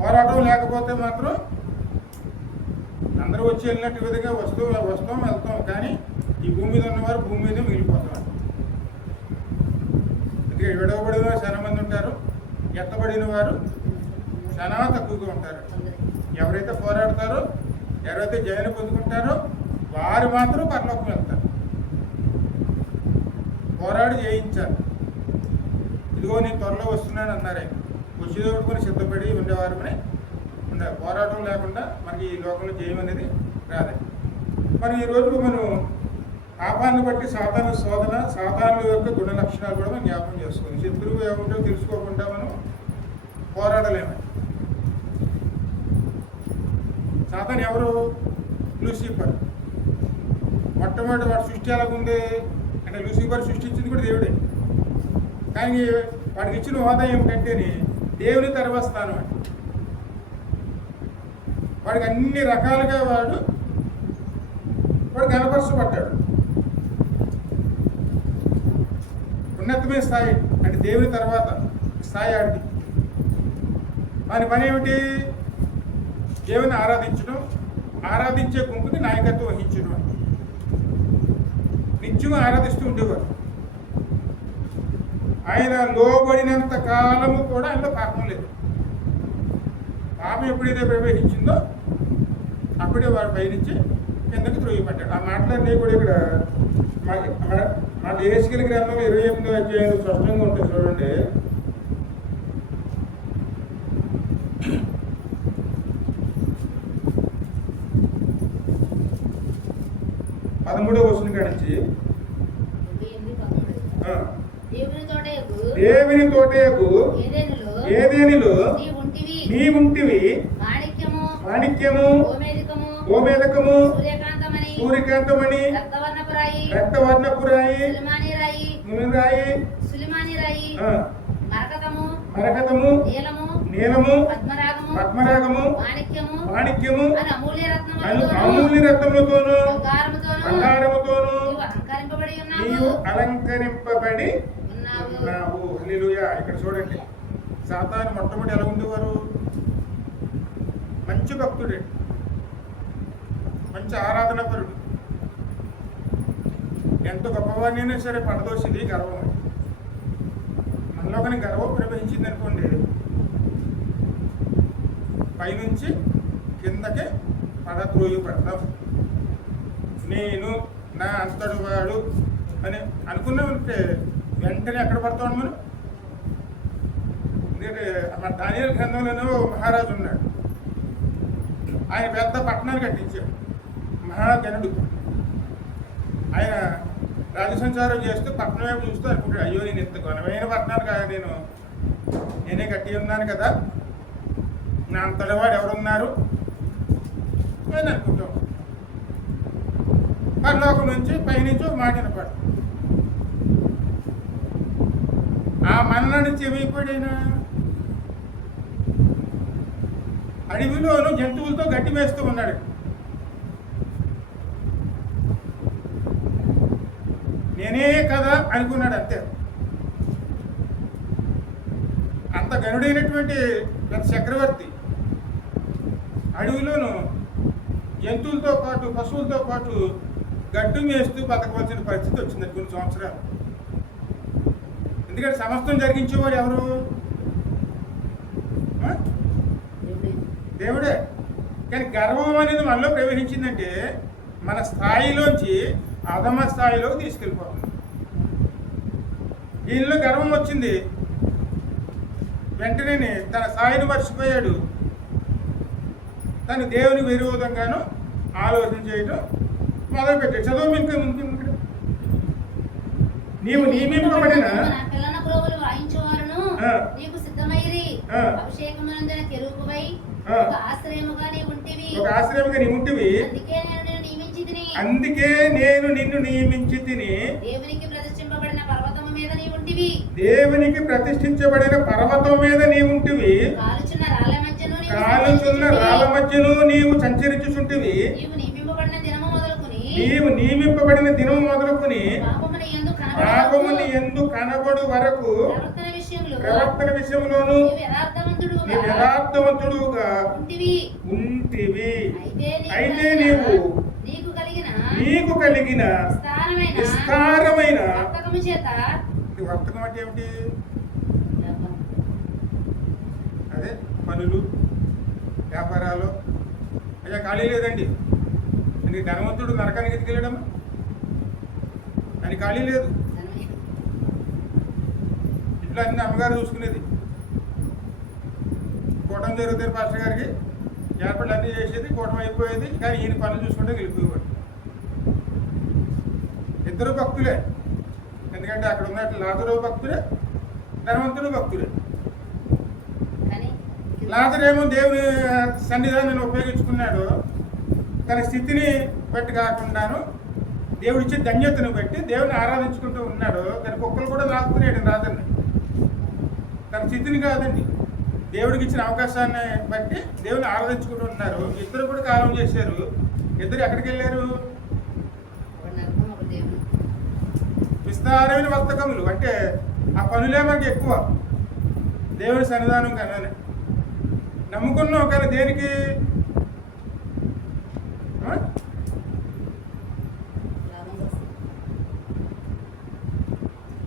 పోరాటం లేకపోతే మాత్రం అందరూ వచ్చి వెళ్ళినట్టు విధంగా వస్తాం వెళ్తాం, కానీ ఈ భూమి మీద ఉన్నవారు భూమి మీద మిగిలిపోతాం. అందుకే విడవబడిన వారు చాలా మంది ఉంటారు, ఎత్తబడిన వారు చాలా తక్కువగా ఉంటారు. ఎవరైతే పోరాడతారో, ఎవరైతే జయాన్ని పొందుకుంటారో వారు మాత్రం పరలోకం వెళ్తారు. పోరాడి జయించారు. ఇదిగో నేను త్వరలో వస్తున్నాను అన్నారే, వచ్చేదోడుకొని సిద్ధపడి ఉండేవారమని ఉండాలి. పోరాటం లేకుండా మనకి ఈ లోకంలో జయం అనేది రాదు. మరి ఈరోజు మనం పాపాన్ని బట్టి సాతాను శోధన, సాతాను యొక్క గుణ లక్షణాలు కూడా మనం జ్ఞాపకం చేసుకోవాలి. శత్రువు ఏమిటో తెలుసుకోకుండా మనం పోరాడలేము. సాతాను ఎవరు? లూసిఫర్. మొట్టమొదటి వాడు సృష్టి ఎలాగుంది అంటే, లూసిఫర్ సృష్టించింది కూడా దేవుడే, కానీ వాడికి ఇచ్చిన హోదా ఏమిటంటే దేవుని తర్వాత స్థానం అండి. వాడికి అన్ని రకాలుగా వాడు కనపరచబడ్డాడు. ఉన్నతమైన స్థాయి అంటే దేవుని తర్వాత స్థాయి ఆడి. వాని పని ఏమిటి? దేవుని ఆరాధించడం, ఆరాధించే గుంపుకి నాయకత్వం వహించడం. నిత్యం ఆరాధిస్తూ ఉండేవారు. ఆయన లోబడినంత కాలము కూడా ఆయనలో పాపం లేదు. పాపం ఎప్పుడైతే ప్రవేశించిందో అప్పుడే వాడు పైనుంచి కిందకి త్రోయబడ్డాడు. ఆ మాటలన్నీ కూడా ఇక్కడ మా దేశగిరి గ్రంథంలో 28వ అధ్యాయంలో స్పష్టంగా ఉంటుంది. చూడండి, 13వ వచనం కానించి, దేవుని తోటయకు ఏదేనిలో నీ ఉంటివి మాణిక్యము, గోమేదకము, సూర్యకాంతమణి, రక్తవర్ణపురాయి, మరకతము, నీలము, పద్మరాగము, మాణిక్యము అమూల్య రత్నములతోను బంగారముతోను నీవు అలంకరింపబడి ఉన్నావు. హల్లెలూయా. ఇక్కడ చూడండి, సాతాను మొట్టమొదటి ఎలా ఉండేవారు? మంచి భక్తుడే, మంచి ఆరాధనాపరుడు, ఎంత గొప్పవాడినైనా సరే పడదోసింది గర్వం. మనలో కానీ గర్వం ప్రవహించింది అనుకోండి, పైనుంచి కిందకే పడతాం. నేను నా అంతటి వాడు అని అనుకునే ఉంటే వెంటనే ఎక్కడ పడతాడు మనం? ఎందుకంటే మన దానియేలు గ్రంథంలోనూ మహారాజు ఉన్నాడు. ఆయన పెద్ద పట్టణాన్ని కట్టించాడు, మహాగణుడు. ఆయన రాజసంచారం చేస్తూ పట్టణం వైపు చూస్తూ అనుకుంటాడు, అయ్యో నేను ఇంత ఘనమైన పట్టణాన్ని కాదు, నేనే కట్టి ఉన్నాను కదా, నా అంతటి వాడు ఎవరున్నారు అని అనుకుంటాం. పరలోకం నుంచి పైనుంచి ఒక మాట వినపడు. ఆ మనల నుంచి ఏమైపోయాడైనా? అడవిలోను జంతువులతో గట్టి వేస్తూ ఉన్నాడు. నేనే కదా అనుకున్నాడు అంతే. అంత గనుడైనటువంటి చక్రవర్తి అడవిలోను జంతువులతో పాటు పశువులతో పాటు గడ్డు మేస్తూ బతకవలసిన పరిస్థితి వచ్చింది కొన్ని సంవత్సరాలు. ఎందుకంటే సమస్తం జరిగించేవాడు ఎవరు? దేవుడే. కానీ గర్వం అనేది మనలో ప్రవేశించిందంటే మన స్థాయిలోంచి అధమ స్థాయిలోకి తీసుకెళ్ళిపోతుంది. ఈయనలో గర్వం వచ్చింది, వెంటనే తన స్థాయిని మర్చిపోయాడు. తను దేవుని విరోధంగాను ఆలోచన చేయడం మొదలుపెట్టాడు. చదువు ఇంకా ముందు నీవు నియమింపబడిన ఒక ఆశ్రయముగా నీ ఉంటివి, అందుకే నేను నిన్ను నియమించి తిని. దేవునికి ప్రతిష్ఠించబడిన పర్వతం మీద నీ ఉంటివి, కాలుచున్న రాళ్ళ మధ్యను నీవు సంచరించుచుంటివి. నీవు నియమింపబడిన దినము మొదలుకొని పాపముని యందు కనబడు వరకు ప్రవర్తన విషయంలోను నీవు యథార్థవంతుడుగా ఉంటివి. అయితే నీవు నీకు కలిగిన విస్తారమైన వర్తకం అంటే ఏమిటి? అదే పనులు, వ్యాపారాలు. అయ్యా ఖాళీ లేదండి. నీకు ధనవంతుడు నరకానికి ఎందుకు వెళ్ళడం? అని ఖాళీ లేదు. ఇంట్లో అన్ని అమ్మగారు చూసుకునేది. కూటమి జరుగుతుంది పాస్టర్ గారికి, ఏర్పాట్లు అన్నీ చేసేది, కూటమి అయిపోయేది. కానీ ఈయన పనులు చూసుకుంటే వెళ్ళిపోయేవాడు. ఇద్దరు భక్తులే. ఎందుకంటే అక్కడ ఉన్నట్లు లాజరు భక్తుడే, ధనవంతుడు భక్తుడే. లాజరేమో దేవుని సన్నిధానాన్ని ఉపయోగించుకున్నాడు. తన స్థితిని బట్టి కాకుండాను దేవుడిచ్చే ధన్యతను బట్టి దేవుని ఆరాధించుకుంటూ ఉన్నాడు. కానీ కుక్కలు కూడా లాక్కున్నాడు రాజుని. తన స్థితిని కాదండి, దేవుడికి ఇచ్చిన అవకాశాన్ని బట్టి దేవుని ఆరాధించుకుంటూ ఉన్నారు. ఇద్దరు కూడా కాలం చేశారు. ఇద్దరు ఎక్కడికి వెళ్ళారు? విస్తారమైన వర్తకములు. అంటే ఆ పనులే మనకి ఎక్కువ దేవుని సన్నిధానం కన్నా నమ్ముకున్నాం. కానీ దేనికి?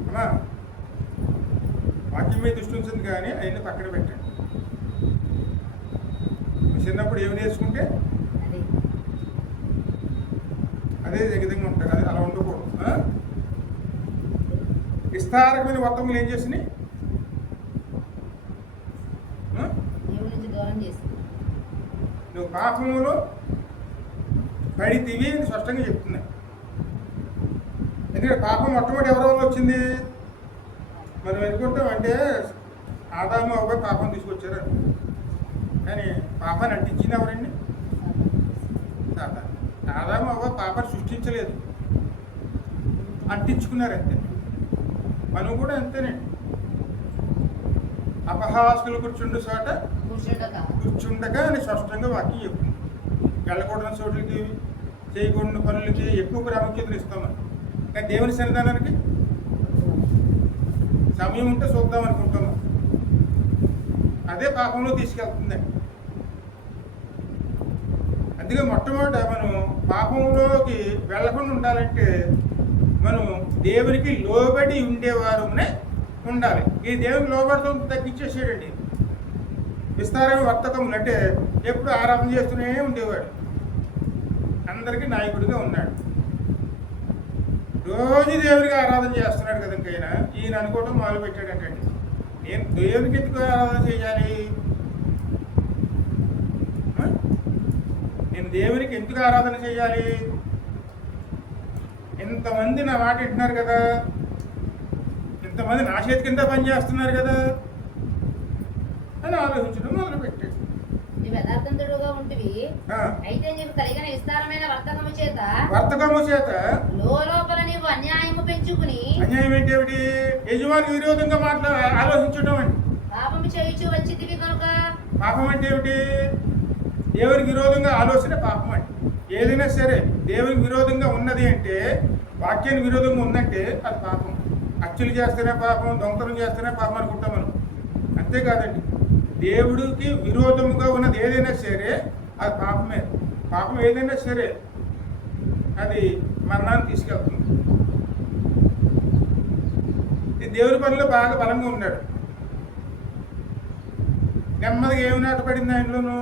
అమ్మా వాక్యం మీద దృష్టి ఉంచింది కానీ అవన్నీ పక్కన పెట్టండి. చిన్నప్పుడు ఏమి నేర్చుకుంటే అదే విధంగా ఉంటారు. అది అలా ఉండకూడదు. విస్తారమైన వర్తములు ఏం చేసినాయి? నువ్వు పాపములో పడితివి అని స్పష్టంగా చెప్తున్నాయి. ఎందుకంటే పాపం మొట్టమొదటి ఎవరి వల్ల వచ్చింది? మనం ఎందుకుంటాం అంటే ఆదాము అవ్వ పాపం తీసుకొచ్చారు. కానీ పాపాన్ని అంటించింది ఎవరండి? ఆదాము అవ్వ పాపాన్ని సృష్టించలేదు, అంటించుకున్నారు అంతే. మనం కూడా అంతేనండి. అపహాసులు కూర్చుండగా అని స్పష్టంగా వాక్యం చెప్తుంది. వెళ్ళకూడని చోట్లకి, చేయకూడని పనులకి ఎక్కువ ప్రాముఖ్యతలు ఇస్తామని. కానీ దేవుని సన్నిధానానికి సమయం ఉంటే చూద్దాం అనుకుంటాము. అదే పాపంలో తీసుకెళ్తుందండి. అందుకే మొట్టమొదట మనం పాపంలోకి వెళ్ళకుండా ఉండాలంటే మనం దేవునికి లోబడి ఉండేవారునే ఉండాలి. ఈ దేవునికి లోబడటం తగ్గించేసాడండి. విస్తారమైన వర్తకములు అంటే ఎప్పుడు ఆరాధన చేస్తూనే ఉండేవాడు. అందరికీ నాయకుడిగా ఉన్నాడు. రోజు దేవునికి ఆరాధన చేస్తున్నాడు కదా. ఇంకైనా ఈయన అనుకోవడం మొదలు పెట్టాడంటే నేను దేవునికి ఎందుకు ఆరాధన చేయాలి? నేను దేవునికి ఎందుకు ఆరాధన చేయాలి? ఇంతమంది నా మాట వింటున్నారు కదా, ఇంతమంది నా చేతి కింద పనిచేస్తున్నారు కదా అని ఆలోచించడం మొదలుపెట్టాడు. వర్తకము చేత లోపల నీవు అన్యాయము పెంచుకుని. అన్యాయం ఏంటి? యజమానికి విరోధంగా ఆలోచించడం అండి. పాపం చేయుచు వచ్చితివి కనుక. పాపం అంటే ఏమిటి? దేవునికి విరోధంగా ఆలోచన పాపం అండి. ఏదైనా సరే దేవునికి విరోధంగా ఉన్నది అంటే, వాక్యానికి విరోధంగా ఉందంటే అది పాపం. హత్యలు చేస్తేనే పాపం, దొంగతనం చేస్తేనే పాపం అనుకుంటాం మనం. అంతేకాదండి, దేవుడికి విరోధముగా ఉన్నది ఏదైనా సరే అది పాపమే. పాపం ఏదైనా సరే అది మరణాన్ని తీసుకెళ్తుంది. ఈ దేవుడి పనిలో బాగా బలంగా ఉన్నాడు. నెమ్మదిగా ఏమి నాటపడింది ఆయనలోనూ?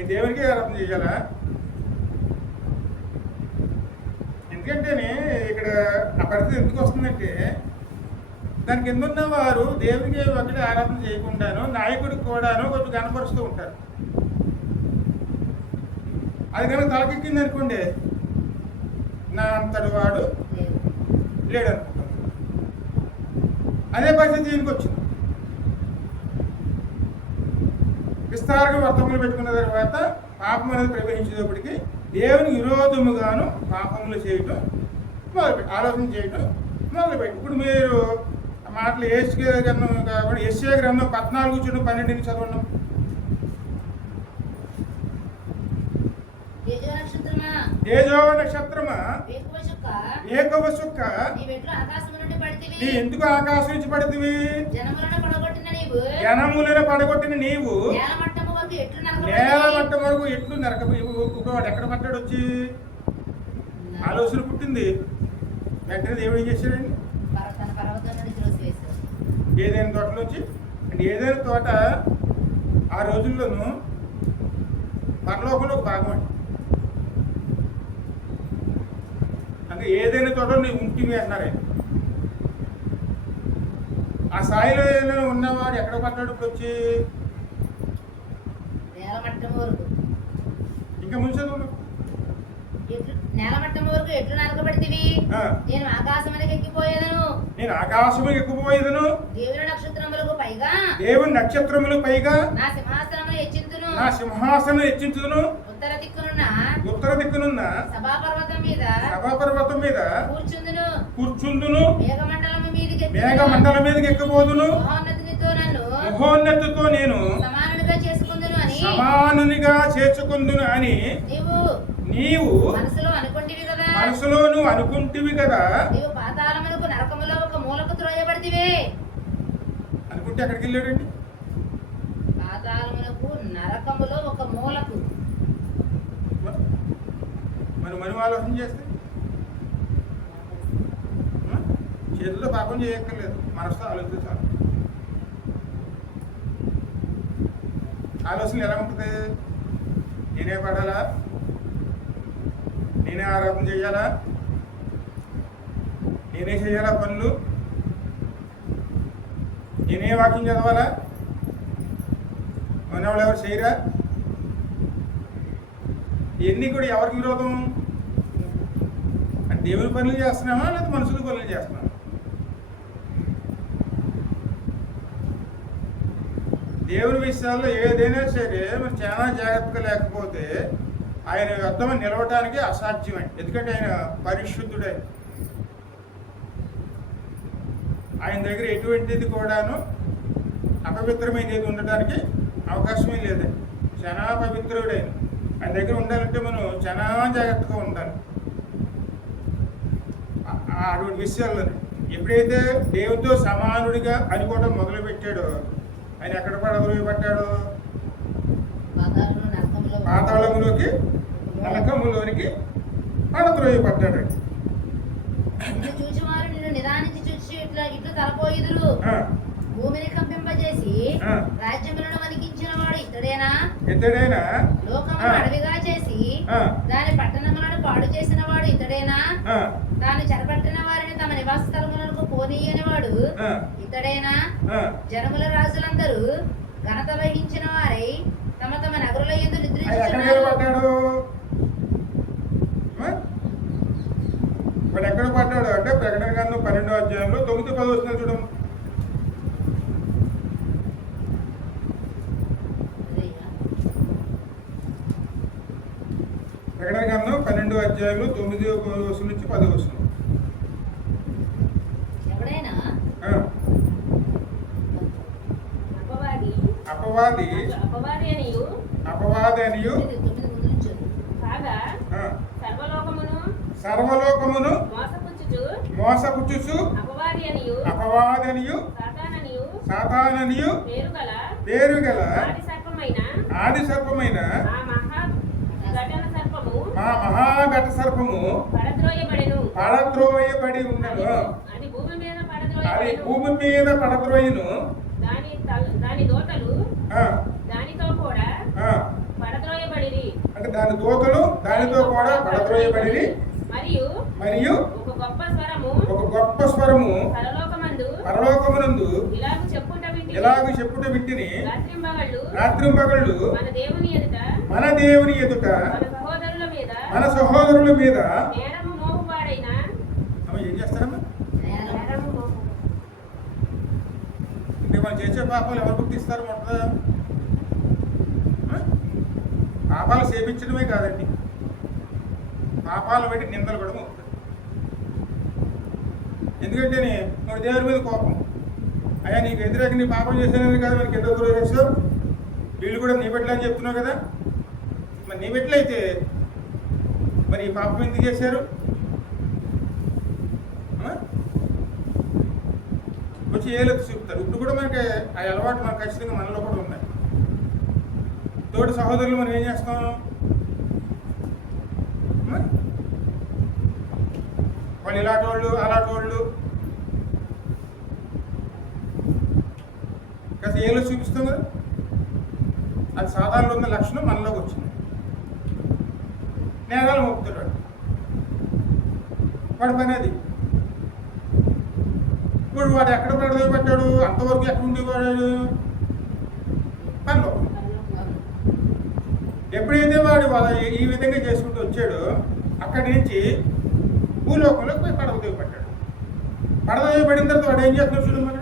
ఈ దేవుడికి ఆరాధన చేయాలా? ఎందుకంటేనే ఇక్కడ ఆ పరిస్థితి ఎందుకు వస్తుందంటే, దానికి ఎందున్న వారు దేవుడికి ఒకటి ఆరాధన చేయకుండాను నాయకుడికి కూడాను కొంచెం కనపరుస్తూ ఉంటారు. అది కనుక తలకెక్కింది అనుకోండి, నా అంతటి వాడు లేడు అనుకుంటాను. అదే పరిస్థితి దీనికి వచ్చింది. విస్తారంగా వర్తములు పెట్టుకున్న తర్వాత పాపం అనేది ప్రవేశించేటప్పటికి దేవునికి విరోధముగాను పాపములు చేయటం మొదలుపెట్టి, ఆలోచన చేయటం మొదలుపెట్టి. ఇప్పుడు మీరు మాటలు ఏసుకే గ్రంథం కాబట్టి యెషయా గ్రంథం 14:12 చదవండి. తేజో నక్షత్రమా, ఏకవ చుక్క, నీ ఎందుకు ఆకాశం నుంచి పడితివి? జనములను పడగొట్టిన నీవు నేలమట్టము వరకు ఎట్లు నరక ఇప్పుడు వాడు ఎక్కడ పడ్డాడు వచ్చి ఆలోచన పుట్టింది. వెంటనే దేవుడు ఏం చేశాడండి? తన పర్వతం నుండి త్రోసివేశాడు. ఏదైనా తోటలోంచి అంటే ఏదైనా తోట ఆ రోజుల్లోనూ పరలోకంలో ఒక భాగం అండి. అంటే ఏదైనా తోటలో నీవు ఉంటివి అన్నారే. ఆ స్థాయిలో ఉన్నవాడు ఎక్కడ పడ్డాడు ఇప్పుడు వచ్చి? నేలమట్టం వరకు. ఇంకా ముందు నేలమట్టం వరకు ఎట్లు నరకబడితివి? నేను ఆకాశమునకు ఎక్కిపోయేదను. దేవుని నక్షత్రములకు పైగా నా సింహాసనము హెచ్చించుదును. ఉత్తర దిక్కునున్న సభాపర్వతం మీద కూర్చుందును. మేఘమండలం మీదకి ఎక్కబోదును. మహోన్నతితో నేను సమానునిగా చేసుకుందును అని నీవు మనసులో నువ్వు అనుకుంటివి కదా. నీవు పాతాళమునకు నరకములో ఒక మూలకు త్రోయబడితివే. అనుకుంటే ఎక్కడికి వెళ్ళాడండి? పాతాళమునకు నరకములో ఒక మూలకు. మనం ఆలోచన చేస్తే చేతుల్లో పాపం చేయక్కర్లేదు, మనసుతో ఆలోచించాలి. ఆలోచన ఎలా ఉంటుంది? నేనే పడాలా? నేనే ఆరాధన చేయాలా? నేనే చేయాలా పనులు? నేనే వాక్యం చదవాలా? మనవాళ్ళు ఎవరు చేయరా? ఇవన్నీ కూడా ఎవరికి విరోధం? అంటే దేవుని పనులు చేస్తున్నామా లేదా మనుషుల పనులు చేస్తున్నామా? దేవుని విషయాల్లో ఏదైనా సరే మరి చాలా జాగ్రత్తగా లేకపోతే ఆయన యుద్ధం నిలవటానికి అసాధ్యమే. ఎందుకంటే ఆయన పరిశుద్ధుడే. ఆయన దగ్గర ఎటువంటిది కూడాను అపవిత్రమైనది ఉండటానికి అవకాశమే లేదండి. చాలా పవిత్రుడు ఆయన దగ్గర ఉండాలంటే మనం చాలా జాగ్రత్తగా ఉండాలి. అటువంటి విషయాల్లో ఎప్పుడైతే దేవునితో సమానుడిగా అనుకోవడం మొదలుపెట్టాడో ఆయన ఎక్కడ పడ్డాడు? పాతాళములోకి నరకములోనికి పడద్రోయబడ్డాడు. చూచివారు నిన్ను నిదానించి చూసి ఇట్లు తలపోయిదురు. భూమిని కంపింపజేసి రాజ్యములను వణికించిన వాడు ఇతడేనా? లోకమును అడవిగా చేసి దాని పట్టణములను పాడు చేసిన వాడు ఇతడేనా? తాను చెరపట్టిన వారిని తమ నివాస స్థలములకు పోనీయని వాడు ఇతడేనా? జనముల రాజులందరూ ఘనత వహించిన వారై తమ తమ నగరుల యందు నిద్రించుచున్నారు. వాడు ఎక్కడ పడ్డాడు అంటే ప్రకటన గ్రంథం 12వ అధ్యాయంలో 9-10 వచనాలు చూడండి. ప్రకటన గ్రంథం 12వ అధ్యాయంలో 9వ వచనం నుంచి 10వ వచనం. అపవాది అనియు సర్వలోకమును మోసపుచ్చుచు అపవాది అనియు సాతాననియు పేరుగల ఆది సర్పమైన మా మహాఘట సర్పము పడద్రోయబడి ఉన్నను. అది భూమి మీద పడద్రోయను. దాని దోతలు దానితో కూడా పడద్రోయబడిరి. అంటే దాని దోతలు దానితో కూడా పడద్రోయబడిరి. మరియు ఒక గొప్ప స్వరము పరలోకమునందు ఇలాగు చెప్పుట వింటిని రాత్రింబగళ్ళు మన దేవుని ఎదుట మన సహోదరుల మీద ఏం చేస్తారమ్మా? అంటే మనం చేసే పాపాలు ఎవరు గుర్తిస్తారు? మొదట పాపాలు సేవించడమే కాదండి, పాపాలు బట్టి నిందలు కూడా అవుతాయి. ఎందుకంటే మన దేవుని మీద కోపం. అయ్యా నీకు వ్యతిరేక నీ పాపం చేశానని కదా మరి కింద దూరం చేస్తావు, వీళ్ళు కూడా నీ బిడ్డలు అని చెప్తున్నావు కదా. మరి నీ బిడ్డలైతే మరి ఈ పాపం ఎందుకు చేశారు? వచ్చి ఏలెత్తి చూపుతారు. ఇప్పుడు కూడా మనకి ఆ అలవాటు మనకు ఖచ్చితంగా మనలో కూడా ఉన్నాయి. తోటి సహోదరులు మనం ఏం చేస్తాం? వాళ్ళు ఇలాంటి వాళ్ళు అలాంటి వాళ్ళు కాస్త ఏలో చూపిస్తాం కదా, అది సాధారణ ఉన్న లక్షణం మనలోకి వచ్చింది. నేరాలు మోపుతాడు వాడి పని అది. ఇప్పుడు వాడు ఎక్కడ పడ్డాడు? అంతవరకు ఎక్కడ ఉండేవాడు? పనిలో. ఎప్పుడైతే వాడు ఈ విధంగా చేసుకుంటూ వచ్చాడో అక్కడి నుంచి భూలోకంలోకి పోయి పడవ పడ్డాడు. పడవ పడిన తర్వాత వాడు ఏం చేస్తున్నాడు చూడండి. మన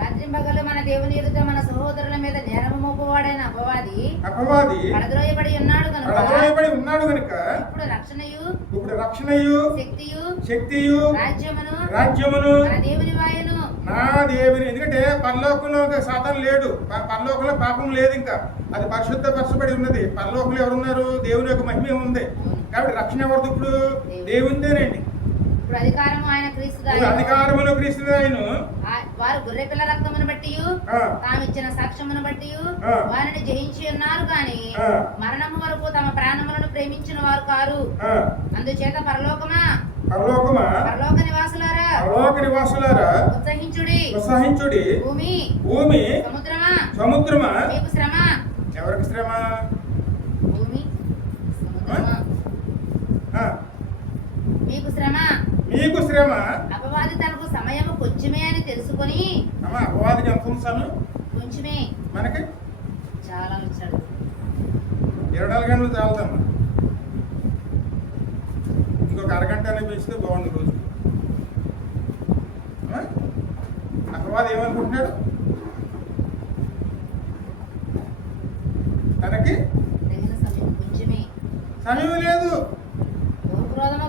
రాత్రింబగళ్ళు మన దేవుని ఎదుట మన సహోదరుల మీద నేరము మోపువాడైన అపవాది పడద్రోయబడి ఉన్నాడు కనుక ఇప్పుడు రక్షణయు శక్తియు రాజ్యమును నా దేవుని. ఎందుకంటే పరలోకంలో సాతాను లేడు, పరలోకంలో పాపం లేదు, ఇంకా అది పరిశుద్ధపరచబడి ఉన్నది. పరలోకంలో ఎవరున్నారు? దేవుని యొక్క మహిమ ఉంది. కాబట్టి రక్షణ ఎవరిది? ఇప్పుడు దేవునిదేనండి. అధికారమును క్రీస్తు ఆయన. వారు గొర్రె పిల్ల రక్తమును బట్టి తామిచ్చిన సాక్ష్యమును బట్టి వారిని జయించి ఉన్నారు కానీ మరణము వరకు తమ ప్రాణములను ప్రేమించిన వారు కారు. అందుచేత పరలోక నివాసులారా ఉత్సహించుడి. భూమి సముద్రమా మీకు శ్రమ. ఎవరికి శ్రమ? భూమి మీకు శ్రమ. అపవాది తనకు సమయము కొంచెమే అని తెలుసుకొని, అపవాదికి ఎంత ఉంచాను? కొంచెమే. మనకి చాలా వచ్చాడు. 24 గంటలు చాలుదమ్మా. ఇంకొక అరగంట పెంచితే బాగుంది రోజు. అపవాది ఏమనుకుంటున్నాడు? తనకి సమయం లేదు.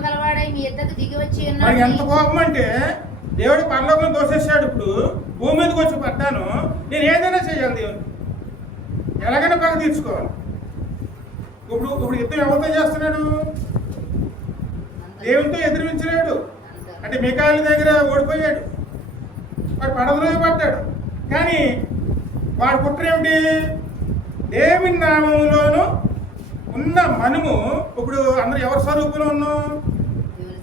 గలవాడై మీ ఎద్దకు దిగి వచ్చి ఉన్నాడు. ఎంత కోపం అంటే దేవుడు పరలోకం దోషేశాడు. ఇప్పుడు భూమి మీదకి వచ్చి పడ్డాను, నేను ఏదైనా చేయాలి దేవుని, ఎలాగైనా పగ తీర్చుకోవాలి. ఇప్పుడు యుద్ధం ఎవరితో చేస్తున్నాడు? దేవునితో ఎదిరించలేడు. అంటే మికాయిల దగ్గర ఓడిపోయాడు, వాడు పడవలో పడ్డాడు. కానీ వాడు కుట్ర ఏమిటి? దేవుని నామములోను ఉన్న మనము ఇప్పుడు అందరూ ఎవరి స్వరూపంలో ఉన్నాం?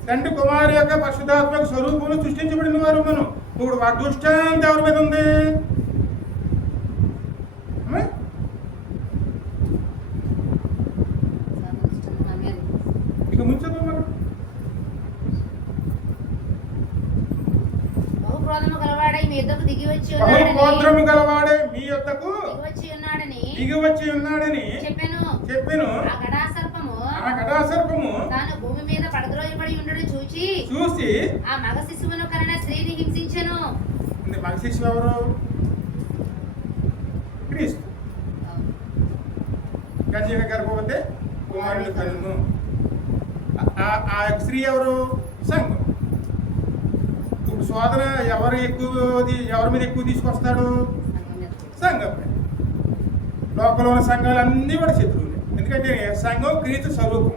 తండ్రి కుమారి యొక్క పరిశుద్ధాత్మక స్వరూపంలో సృష్టించబడిన వారు మనం. ఇప్పుడు వాడి దుష్టాంతి ఎవరి మీద ఉంది? ఇక ముంచదు. మనం బహుక్రోధము గలవాడై మీ యొద్దకు దిగి వచ్చి ఉన్నాడని చెప్పెను. ఆ ఘటాసర్పము తాను భూమి మీద పడద్రోయబడి ఉండడు చూసి ఆ మగ శిశువును కన్న స్త్రీని హింసించెను. మగ శిశువు ఎవరు? క్రీస్తు. గర్భ గర్భవతి కుమారుడు కలును. ఆ స్త్రీ ఎవరు? సంఘం. ఇప్పుడు శోధన ఎవరి మీద ఎక్కువ తీసుకొస్తాడు? సంఘం. లోకంలో ఉన్న సంఘాలన్నీ కూడా శత్రువులే. ఎందుకంటే సంఘం క్రీస్తు స్వరూపం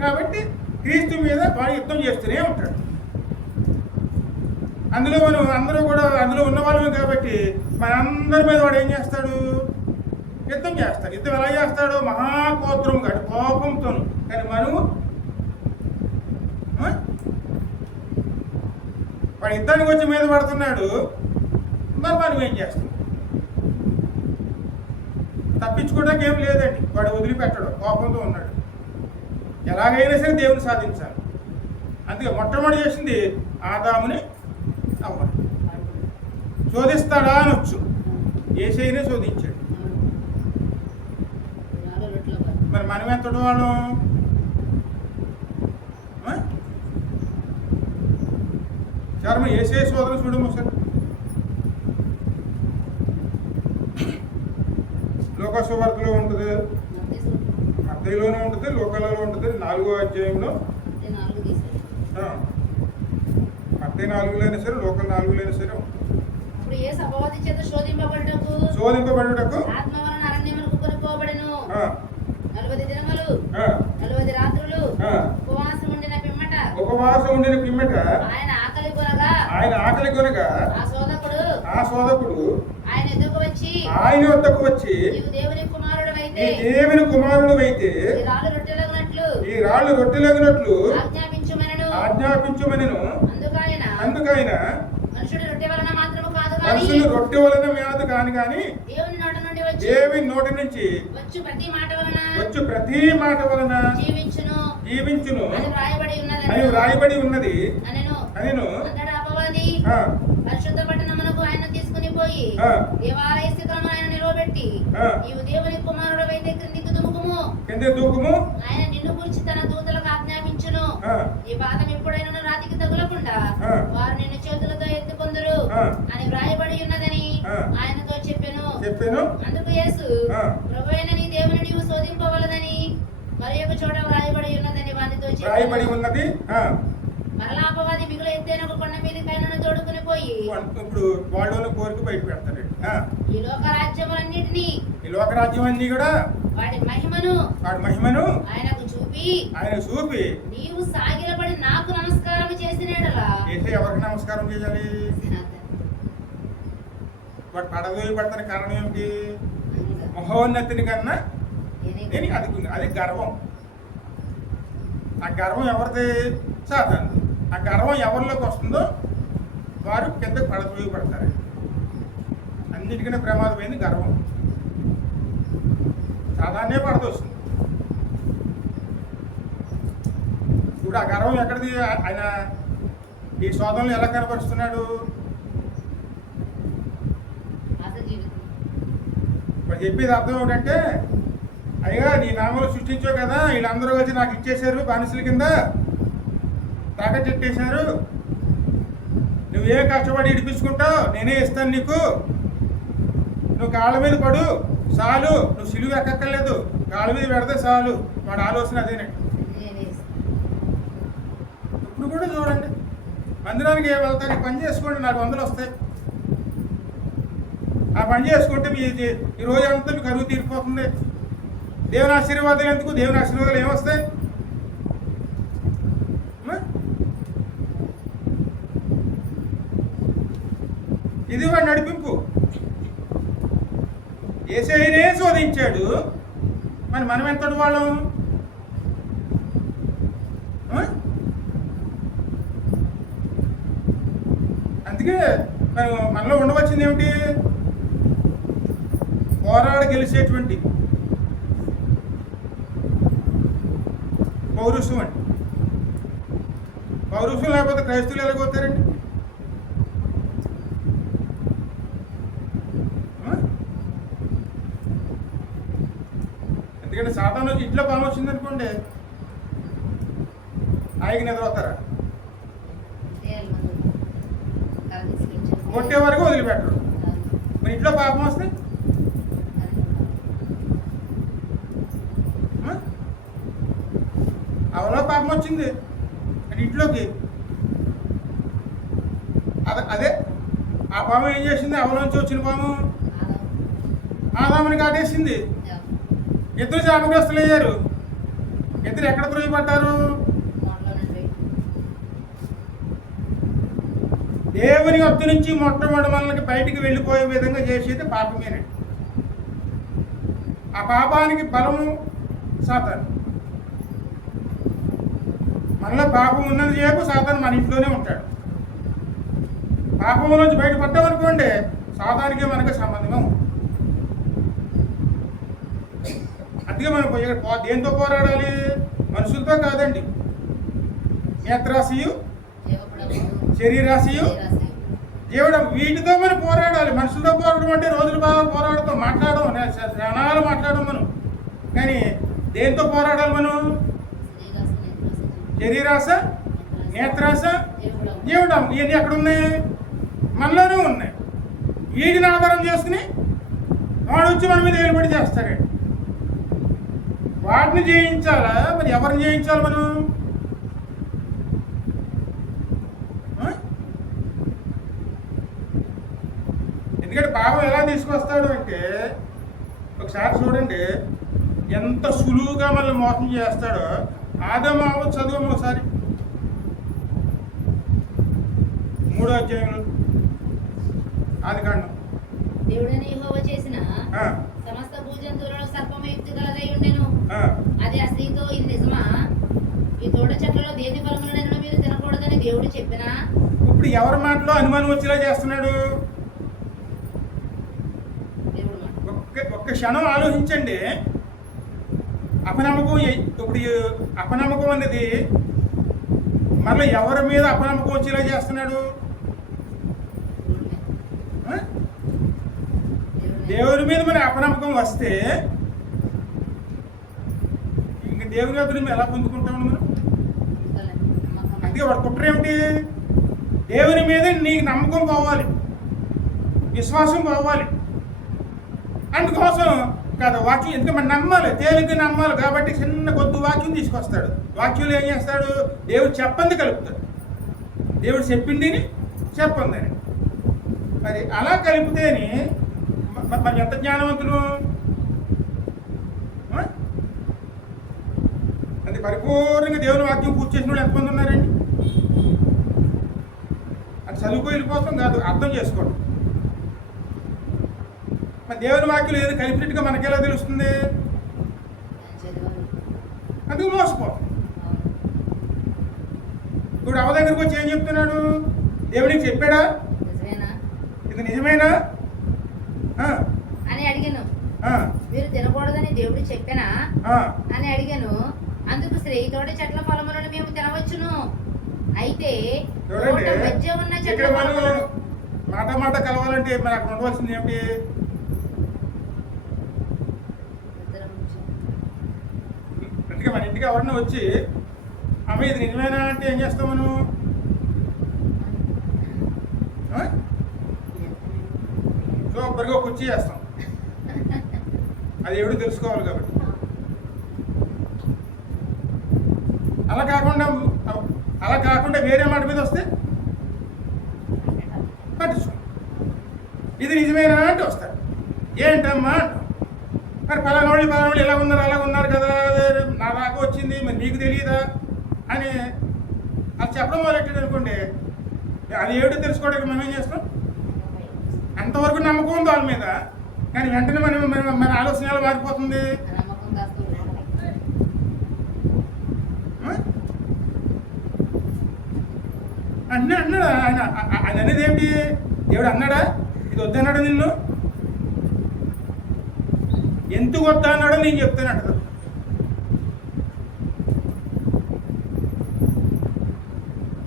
కాబట్టి క్రీస్తు మీద వాడు యుద్ధం చేస్తూనే ఉంటాడు. అందులో అందులో ఉన్న వాళ్ళమే కాబట్టి మనందరి మీద వాడు ఏం చేస్తాడు? యుద్ధం చేస్తాడు. యుద్ధం ఎలా చేస్తాడు? మహాకోత్రం కాదు, కోపంతోను. కానీ మనము వాడు యుద్ధానికి వచ్చి మీద పడుతున్నాడు, మరి మనం ఏం చేస్తాం? తప్పించుకోవడానికి ఏం లేదండి. వాడు వదిలిపెట్టడు, కోపంతో ఉన్నాడు. ఎలాగైనా సరే దేవుని సాధించాలి. అందుకే మొట్టమొదటి చేసింది ఆదాముని అవ్వని. శోధిస్తాడా అనొచ్చు, యేసయ్యనే శోధించాడు. మరి మనం ఎంతటి వాళ్ళం? చర్మ యేసయ్య శోధన చూడము సార్. లోకసువార్తలో ఉంటుంది, మత్తయిలోనే ఉంటుంది, లోకాలలో ఉంటుంది. 4వ అధ్యాయంలో మత్తయి 4లోనే సరే, లోకల్ 4లోనే సరే శోధింపబడుటకు ఆత్మ వలన అరణ్యమునకు కొనుక్కోబడెను. 40 దినములు 40 రాత్రులు ఉపవాసం ఉండిన పిమ్మట ఆయన ఆయన ఆకలి కొనక ఆ శోధకుడు ఆయన వద్దకు వచ్చి నీవు దేవుని కుమారుడు ఈ దేవుని కుమారుడు అయితే ఈ రాళ్ళు రొట్టెలగినట్లు ఆజ్ఞాపించుమనెను. అందుకైన మనుషుడు రొట్టె వలన మాత్రము కాదు మనుషులు రొట్టె వలన వ్యాధి కాని దేవుని నోటి నుండి దేవుని నోటి నుంచి వచ్చు ప్రతి మాట వలన జీవించును అని వ్రాయబడి ఉన్నది అనెను. అంతటా అపవాది ఆ, పరిశుద్ధ పట్టణమునకు ఆయన తీసుకుని పోయి ఆ, దేవాలయ స్థితిలో ఆయన నిలవబెట్టి ఆ. నీవు దేవుని కుమారుడు అయితే క్రిందికి దుముకుము, కింద దూకుము. ఆయన నిన్ను గురించి తన దూతలకు ఆజ్ఞాపించును. ఆ, నీ పాదం ఎప్పుడైనా రాతికి తగులకుండా ఆ. వారు నిన్ను చేతులతో ఎత్తుకొందురు ఆ. అని వ్రాయబడి ఉన్నదని ఆ. ఆయనతో చెప్పెను. అందుకు యేసు ఆ. ప్రభువైన నీ దేవుని నీవు శోధింపవలదని మరి ఒక చోట వ్రాయబడి ఉన్నదని వారితో రాయబడి ఉన్నది. మరలా అపవాది మిగులు ఎత్తైన ఒక కొండ మీద కైనను తోడుకుని పోయి ఇప్పుడు వాళ్ళలోని కోరిక బయట పెడతాడు. ఈ లోక రాజ్యములన్నిటినీ ఈ లోకరాజ్యం అన్ని కూడా వాడి మహిమను ఆయనకు ఆయన చూపి నీవు సాగిలపడి నాకు నమస్కారం చేసినాడలా ఎవరికి నమస్కారం చేయాలి? వాడు పడదోయి పడతానికి కారణం ఏమిటి? మహోన్నతిని కన్నా అది గర్వం. ఆ గర్వం ఎవరిది? సాధారణ. ఆ గర్వం ఎవరిలోకి వస్తుందో వారు కిందకి పడదోయి పడతారు. అన్నిటికన్నా ప్రమాదమైంది గర్వం. సాధారణే పడదొస్తుంది. ఇప్పుడు ఆ గర్వం ఎక్కడిది? ఆయన ఈ శోధనలు ఎలా కనపరుస్తున్నాడు? ఇప్పుడు చెప్పేది అర్థం ఏమిటంటే, అయ్యా నీ నామలు సృష్టించావు కదా, వీళ్ళందరూ వచ్చి నాకు ఇచ్చేశారు, బానిసల కింద తాకట్టేశారు, నువ్వేం కష్టపడి ఇడిపించుకుంటావు, నేనే ఇస్తాను నీకు, నువ్వు కాళ్ళ మీద పడు చాలు, నువ్వు సిలువ ఎక్కక్కర్లేదు, కాళ్ళ మీద పెడితే చాలు. వాడు ఆలోచన అదేనండి. ఇప్పుడు కూడా చూడండి, మందిరానికి వెళ్తాను, పని చేసుకోండి, నాకు 100 వస్తాయి. ఆ పని చేసుకుంటే ఈ రోజు అంతా మీకు అరువు తీరిపోతుంది. దేవుని ఆశీర్వాదాలు ఎందుకు? దేవుని ఆశీర్వాదాలు ఏమొస్తాయి? ఇది వాడు నడిపింపు. యేసయ్యనే శోధించాడు, మరి మనం ఎంతటి వాళ్ళం? అందుకే మనలో ఉండవలసింది ఏమిటి? పోరాడి గెలిచేటువంటి పౌరుషం అండి. పౌరుషం లేకపోతే క్రైస్తవులు ఎలాగొస్తారండి? ఎందుకంటే సాధారణ వచ్చి ఇంట్లో పాము వచ్చింది అనుకోండి, ఆయనకి నిద్రపోతారా? కొట్టే వరకు వదిలిపెట్టరు. మరి ఇంట్లో పాపం వస్తే అవలో పాపం వచ్చింది అంటే ఇంట్లోకి, అదే ఆ పాము ఏం చేసింది? అవలోంచి వచ్చిన పాము ఆదాముని కాటేసింది. ఇద్దరు శాపగ్రస్తులు అయ్యారు. ఇద్దరు ఎక్కడ త్రోయబడ్డారు? దేవుని వద్ద నుంచి మొట్టమొదటి మనకి బయటికి వెళ్ళిపోయే విధంగా చేసేది పాపమేనండి. ఆ పాపానికి బలము సాతాను. మనలో పాపం ఉన్నది చేపు సాతాను మన ఇంట్లోనే ఉంటాడు. పాపం నుంచి బయటపడ్డామనుకోండి, సాతానికి మనకు సంబంధమే ఉంది. అందుకే మనం దేంతో పోరాడాలి? మనుషులతో కాదండి. నేత్రాశియు, శరీరాశియు, జీవడం, వీటితో మనం పోరాడాలి. మనుషులతో పోరాడడం అంటే రోజులు బాగా పోరాడతాం, మాట్లాడడం, క్షణాలు మాట్లాడడం మనం. కానీ దేంతో పోరాడాలి మనం? శరీరాశ, నేత్రాశ, జీవడం, ఇవన్నీ ఎక్కడ ఉన్నాయి? మనలోనే ఉన్నాయి. వీటిని ఆధారం చేసుకుని వాడు వచ్చి మన మీద ఏలుబడి చేస్తాడు. వాటిని జయించాలా? మరి ఎవరిని జయించాలి మనం? ఎందుకంటే పాపం ఎలా తీసుకొస్తాడు అంటే, ఒకసారి చూడండి ఎంత సులువుగా మనల్ని మోసం చేస్తాడో. ఆదాము చదువు ఒకసారి 3వ అధ్యాయంలో ఆదికాండం. దేవుడైన యెహోవా చేసిన ఆ, సమస్త భూజంతువులలో సర్పము యుక్తి గలదై ఉండెను. ఆ, అది ఆ స్త్రీతో, ఇది నిజమా? ఈ తోట చెట్లలో దేని ఫలములనైనా మీరు తినకూడదని దేవుడు చెప్పినా? ఇప్పుడు ఎవరి మాటలో అనుమానం వచ్చేలా చేస్తున్నాడు? దేవుడు మాట. ఒక్క క్షణం ఆలోచించండి. అపనమ్మకం ఇప్పుడు ఈ అపనమ్మకం అనేది మళ్ళీ ఎవరి మీద అపనమ్మకం వచ్చేలా చేస్తున్నాడు? ఆ? దేవుని మీద మన అపనమ్మకం వస్తే ఇంక దేవుని యొక్క మేము ఎలా పొందుకుంటాము మనం? అందుకే వాడు కుట్ర ఏమిటి? దేవుని మీద నీకు నమ్మకం పోవాలి, విశ్వాసం పోవాలి. అందుకోసం కాదు వాక్యం, ఎందుకంటే మనం నమ్మాలి, తేలిగ్గా నమ్మాలి కాబట్టి చిన్న కొద్ది వాక్యం తీసుకొస్తాడు. వాక్యంలో ఏం చేస్తాడు? దేవుడు చెప్పంది కలుపుతాడు. దేవుడు చెప్పిందిని చెప్పందని. మరి అలా కలిపితేనే మరి ఎంత జ్ఞానవంతులు? అది పరిపూర్ణంగా దేవుని వాక్యం పూర్తి చేసిన వాళ్ళు ఎంతమంది ఉన్నారండి? అది చదువుకో వెళ్ళిపోతాం కాదు, అర్థం చేసుకోండి. మరి దేవుని వాక్యం ఏది కలిపినట్టుగా మనకెలా తెలుస్తుంది? అందుకు మోసపోతాం. ఇప్పుడు అవ దగ్గరికి వచ్చి ఏం చెప్తున్నాడు? దేవుడికి చెప్పాడా? నిజమేనా? ఇది నిజమేనా అని అడిగాను. మీరు తినకూడదని దేవుడు చెప్పానా అని అడిగాను. అందుకు స్త్రీ, తోట చెట్ల ఫలములను మేము తినవచ్చును, అయితే తోట మధ్య ఉన్న చెట్ల ఫలములను. మాట కలవాలంటే మరి అక్కడ ఉండవలసింది ఏమిటి? అందుకే మన ఇంటికి ఎవరన్నా వచ్చి అమ్మ ఇది నిజమేనా అంటే ఏం చేస్తాం మనం? సూపర్గా కుర్చీ చేస్తాం. అది ఎవడు తెలుసుకోవాలి కాబట్టి. అలా కాకుండా వేరే మాట మీద వస్తే పట్టించుకో. ఇది నిజమేనా అంటే వస్తాడు. ఏంటమ్మా అంటాం. మరి పలానోళ్ళు ఎలా ఉన్నారు, అలా ఉన్నారు కదా, నా దాకా వచ్చింది, మరి నీకు తెలియదా అని అది చెప్పడం మొదలెట్టాడు అనుకోండి, అది ఏమిటో తెలుసుకోవడానికి మనం ఏం చేస్తాం? అంతవరకు నమ్మకం ఉంది వాళ్ళ మీద, కానీ వెంటనే మన ఆలోచన ఎలా మారిపోతుంది? అన్నాడా ఆయన? ఆయన అనేది ఏంటి? దేవుడు అన్నాడా ఇది వద్దన్నాడు నిన్ను? ఎందుకు వద్దా అన్నాడో నేను చెప్తానంట.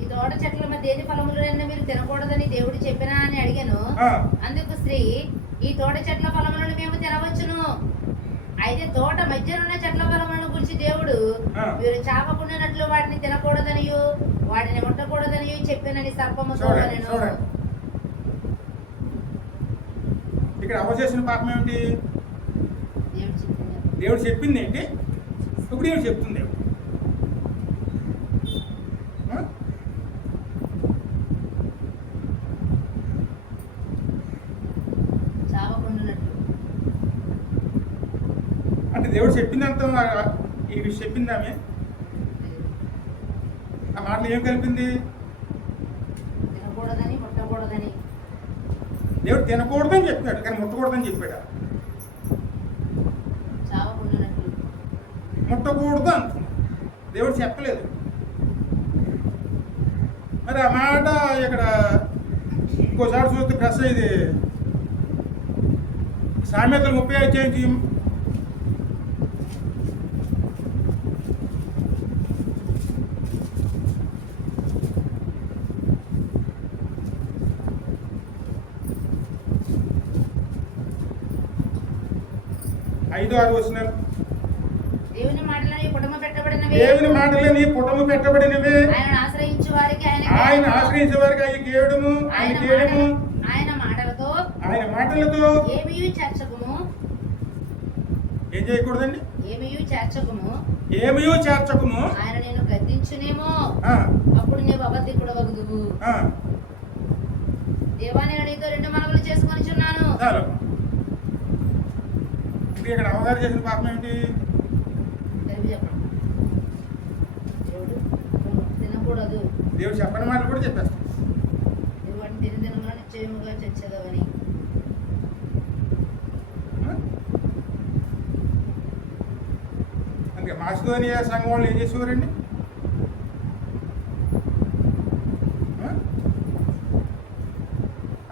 ఈ తోట చెట్ల మధ్య ఏది ఫలములైనా మీరు తినకూడదని దేవుడు చెప్పినా అని అడిగాను. అందుకు స్త్రీ, ఈ తోట చెట్ల ఫలములను మేము తినవచ్చును, అయితే తోట మధ్యనున్న చెట్ల ఫలములను గురించి దేవుడు మీరు చావకుండానట్లు వాటిని తినకూడదనియు వాటిని ముట్టకూడదనియు చెప్పినని సర్పముతో నేను. ఇక్కడ అవ చేసిన పాపం ఏమిటి? దేవుడు చెప్పింది ఏంటి? ఇప్పుడు దేవుడు చెప్తుంది. అంటే దేవుడు చెప్పిందంత ఈ విషయం చెప్పింది ఆమె. ఆ మాటలు ఏం కలిపింది? తినకూడదని ముట్టకూడదని. దేవుడు తినకూడదని చెప్పాడు, కానీ ముట్టకూడదని చెప్పాడు. ముట్టకూడదు అంటున్నాడు, దేవుడు చెప్పలేదు. మరి ఆ మాట ఇక్కడ ఇంకోసారి చూస్తే ప్రెస్ ఇది సామెతలు 30 అధ్యాయం 5-6 వచనాలు. దేవుని మాటలని పుటము పెట్టబడినవి, దేవుని మాటలని పుటము పెట్టబడినవి, ఆయన ఆశ్రయించే వారికి ఆయన కేడుము, ఆయన మాటలతో ఏమీ చేర్చకము. ఏం చేయకూడదండి? ఏమీ చేర్చకము. ఆయన నేను గద్దించునేమో, అప్పుడు నీవు అబద్ధికుడు వగుదువు. దేవా, నేను నీతో 2 మనవులు చేసుకొనిచున్నాను. చాలు. ఇక్కడ అవగాహన చేసిన పాపం ఏంటి? తినకూడదు. దేవుడు చెప్పని మాటలు కూడా చెప్పేస్తాం. నిశ్చయముగా చచ్చదవని. అందుకే మాసిదోనియా సంఘం వాళ్ళు ఏం చేసేవారండి?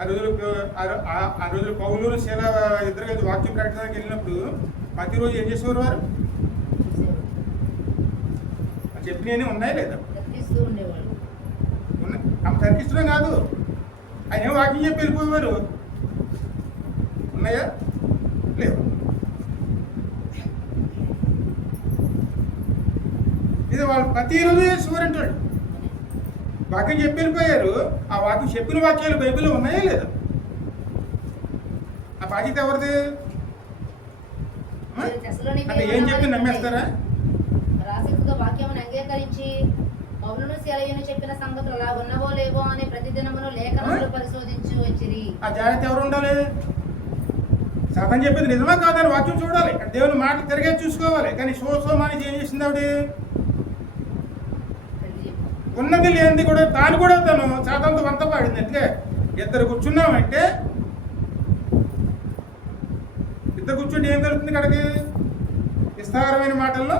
ఆ రోజులు పౌలు శీల ఇద్దరు కలిసి వాక్యం ప్రకటించడానికి వెళ్ళినప్పుడు ప్రతిరోజు ఏం చేసేవారు వారు? చెప్పినవి ఉన్నాయా లేదా? తర్కిస్తూ ఉండేవాళ్ళు. ఆమె తర్కిస్తున్నాం కాదు, ఆయన ఏం వాక్యం చెప్పి వెళ్ళిపోయేవారు. ఉన్నాయా? లేవు. ఇది వాళ్ళు ప్రతిరోజు చేసేవారు అంటాడు. వాక్యం చెప్పి వెళ్ళిపోయారు. ఆ వాక్యం చెప్పిన వాక్యాలు బైబిల్లో ఉన్నాయా లేదా? ఆ బాధ్యత ఎవరిది? అంటే ఏం చెప్పి నమ్మేస్తారా? రాసిక వాక్యమును అంగీకరించి పౌలును శీలయును చెప్పిన సంగతులు అలా ఉన్నవో లేవో అని ప్రతిదినమును లేఖనములు పరిశోధించి వచ్చిరి. ఆ జాగ్రత్త ఎవరు ఉండాలి? సాతాను చెప్పేది నిజమా కాదని వాక్యం చూడాలి. దేవుని మాట తిరిగే చూసుకోవాలి. కానీ సోమానికి ఏం చేసింది ఆవిడ? ఉన్నది లేనిది కూడా తాను కూడా తను సాతానుతో వంత పాడింది. అంటే ఇద్దరు కూర్చున్నామంటే ఇద్దరు కూర్చుంటే ఏం జరుగుతుంది? ఇక్కడికి విస్తారమైన మాటల్లో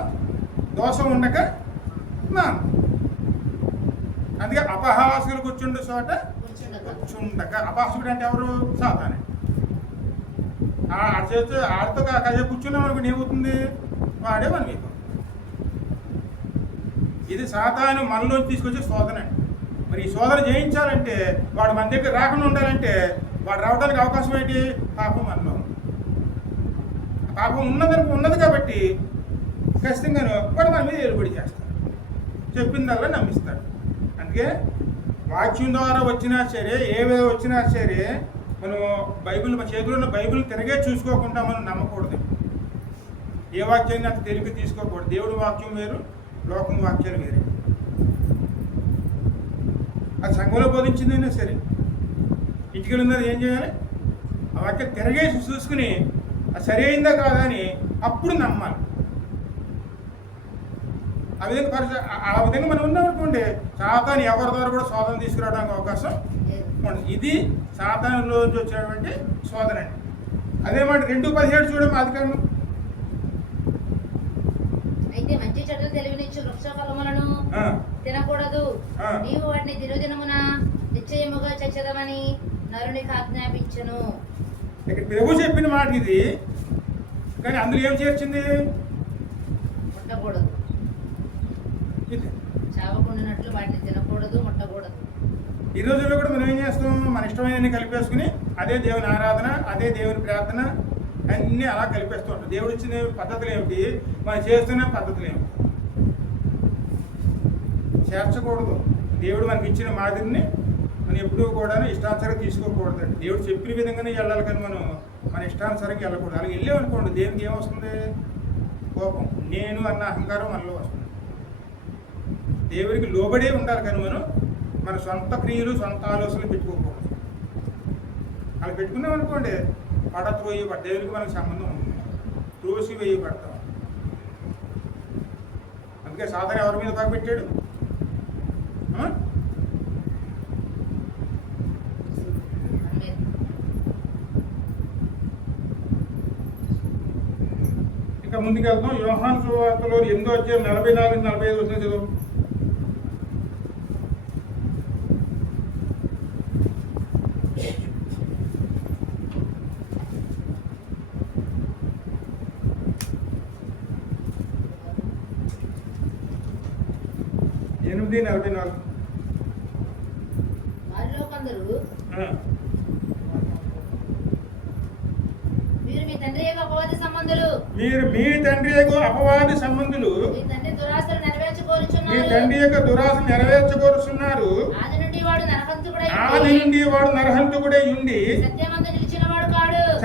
దోషం ఉండక మా అందుకే అపహాసులు కూర్చుండే చోట కూర్చుండక. అపహాసుడు అంటే ఎవరు? సాతానే. ఆడి చేస్తూ ఆడితో కాసేపు కూర్చున్నాం అనుకోండి, ఏమవుతుంది? వాడే మనం అయిపోతుంది. ఇది సాతాను మనలో తీసుకొచ్చే శోధన. మరి ఈ శోధన జయించాలంటే వాడు మన దగ్గర రాకుండా ఉండాలంటే వాడు రావడానికి అవకాశం ఏంటి? పాపం మనలో. పాపం ఉన్నది కాబట్టి ఖచ్చితంగాను వాడు మన మీద ఏలుబడి చేస్తాడు, చెప్పిందల్లా నమ్మిస్తాడు. అందుకే వాక్యం ద్వారా వచ్చినా సరే, ఏ విధంగా వచ్చినా సరే, మనం బైబిల్ మన చేతిలో ఉన్న బైబిల్ తిరగే చూసుకోకుండా మనం నమ్మకూడదు. ఏ వాక్యాన్ని అంత తెలిపి తీసుకోకూడదు. దేవుడి వాక్యం వేరు, లోకం వాక్యాలు వేరే. అది సంఘంలో బోధించిందైనా సరే, ఇంటికి వెళ్ళిందని ఏం చేయాలి? ఆ వాక్యం తిరగేసి చూసుకుని అది సరి అయిందా కాదా అని అప్పుడు నమ్మాలి. ఆ విధంగా మనం ఉన్నాం అనుకోండి, సాతాను ఎవరి ద్వారా కూడా శోధన తీసుకురావడానికి అవకాశం ఉండదు. ఇది సాతానులోంచి వచ్చినటువంటి శోధన అండి. అదేమాట 2:17 చూడమ్మా, ఆదికాండం. అయితే మంచి చెడ్డలు తెలివినిచ్చు వృక్ష ఫలములను తినకూడదు, నీవు వాటిని దినదినమున నిశ్చయముగా చచ్చదమని నరునికి ఆజ్ఞాపించను. ఇక్కడ ప్రభు చెప్పిన మాట ఇది, కానీ అందులో ఏం చేర్చింది? ముట్టకూడదు, చావకుండానట్లు వాటిని తినకూడదు, ముట్టకూడదు. ఈ రోజుల్లో కూడా మనం ఏం చేస్తాం? మన ఇష్టమైన కలిపేసుకుని అదే దేవుని ఆరాధన, అదే దేవుని ప్రార్థన, అన్నీ అలా కలిపేస్తూ ఉంటాం. దేవుడు ఇచ్చిన పద్ధతులు ఏమిటి, మనం చేస్తున్న పద్ధతులు ఏమిటి? చేర్చకూడదు. దేవుడు మనకి ఇచ్చిన మాదిరిని మనం ఎప్పుడూ కూడా ఇష్టానుసారంగా తీసుకోకూడదండి. దేవుడు చెప్పిన విధంగానే వెళ్ళాలి, కానీ మనం మన ఇష్టానుసారంగా వెళ్ళకూడదు. అలా వెళ్ళామనుకోండి, దేవునికి ఏమొస్తుంది? కోపం, నేను అన్న అహంకారం మనలో వస్తుంది. దేవుడికి లోబడే ఉండాలి, కానీ మనం మన సొంత క్రియలు, సొంత ఆలోచనలు పెట్టుకోకూడదు. అలా పెట్టుకున్నామనుకోండి, పడత్రోయబడ్డ దేవునికి మనకు సంబంధం ఉంటుంది, త్రోసి వేయబడతాం. అందుకే సాధారణ ఎవరి మీద బాగా పెట్టాడు? ఇంకా ముందుకు వెళ్తాం. యోహాను సువార్తలో 8:44-45 వచ్చిన చదువు. వారిలో కొందరు మీరు మీ తండ్రి యొక్క అపవాది సంబంధులు, మీ తండ్రి దురాశలు నెరవేర్చుకోరుచున్నారు. ఆది నుండి వాడు నరహంతకుడై ఉండి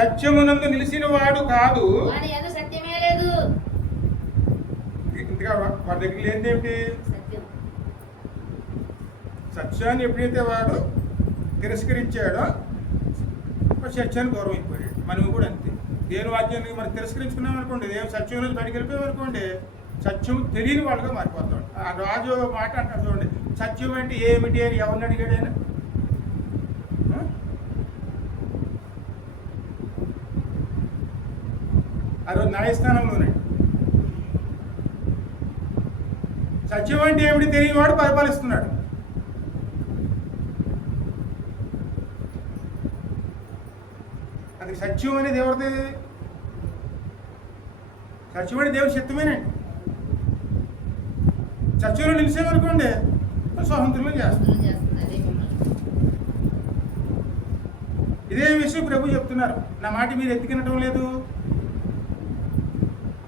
సత్యమునందు నిలిచిన వాడు కాదు. వాని యందు సత్యమే లేదు. ఇంతగా వాడి దగ్గర లేనిదేమిటి? సత్యాన్ని ఎప్పుడైతే వాడు తిరస్కరించాడో సత్యాన్ని దూరం అయిపోయాడు. మనం కూడా అంతే. దేవుని వాక్యాన్ని మనం తిరస్కరించుకున్నాం అనుకోండి, దేవుని సత్యం రోజు బయటకు వెళ్ళిపోయాం అనుకోండి, సత్యం తెలియని వాళ్ళుగా మారిపోతాడు. ఆ రాజు మాట అంటారు చూడండి, సత్యం అంటే ఏమిటి అని ఎవరిని అడిగాడు ఆయన? ఆ రోజు న్యాయస్థానంలోనే. సత్యం అంటే ఏమిటి తెలియని వాడు పరిపాలిస్తున్నాడు. అది సత్యం అనేది ఎవరిది? సత్యం అంటే దేవుడి చిత్తమేనండి. సత్యంలో నిలిచేమనుకోండి స్వతంత్రంలో చేస్తాం. ఇదే విషయం ప్రభు చెప్తున్నారు. నా మాట మీరు ఎత్తుకినటం లేదు.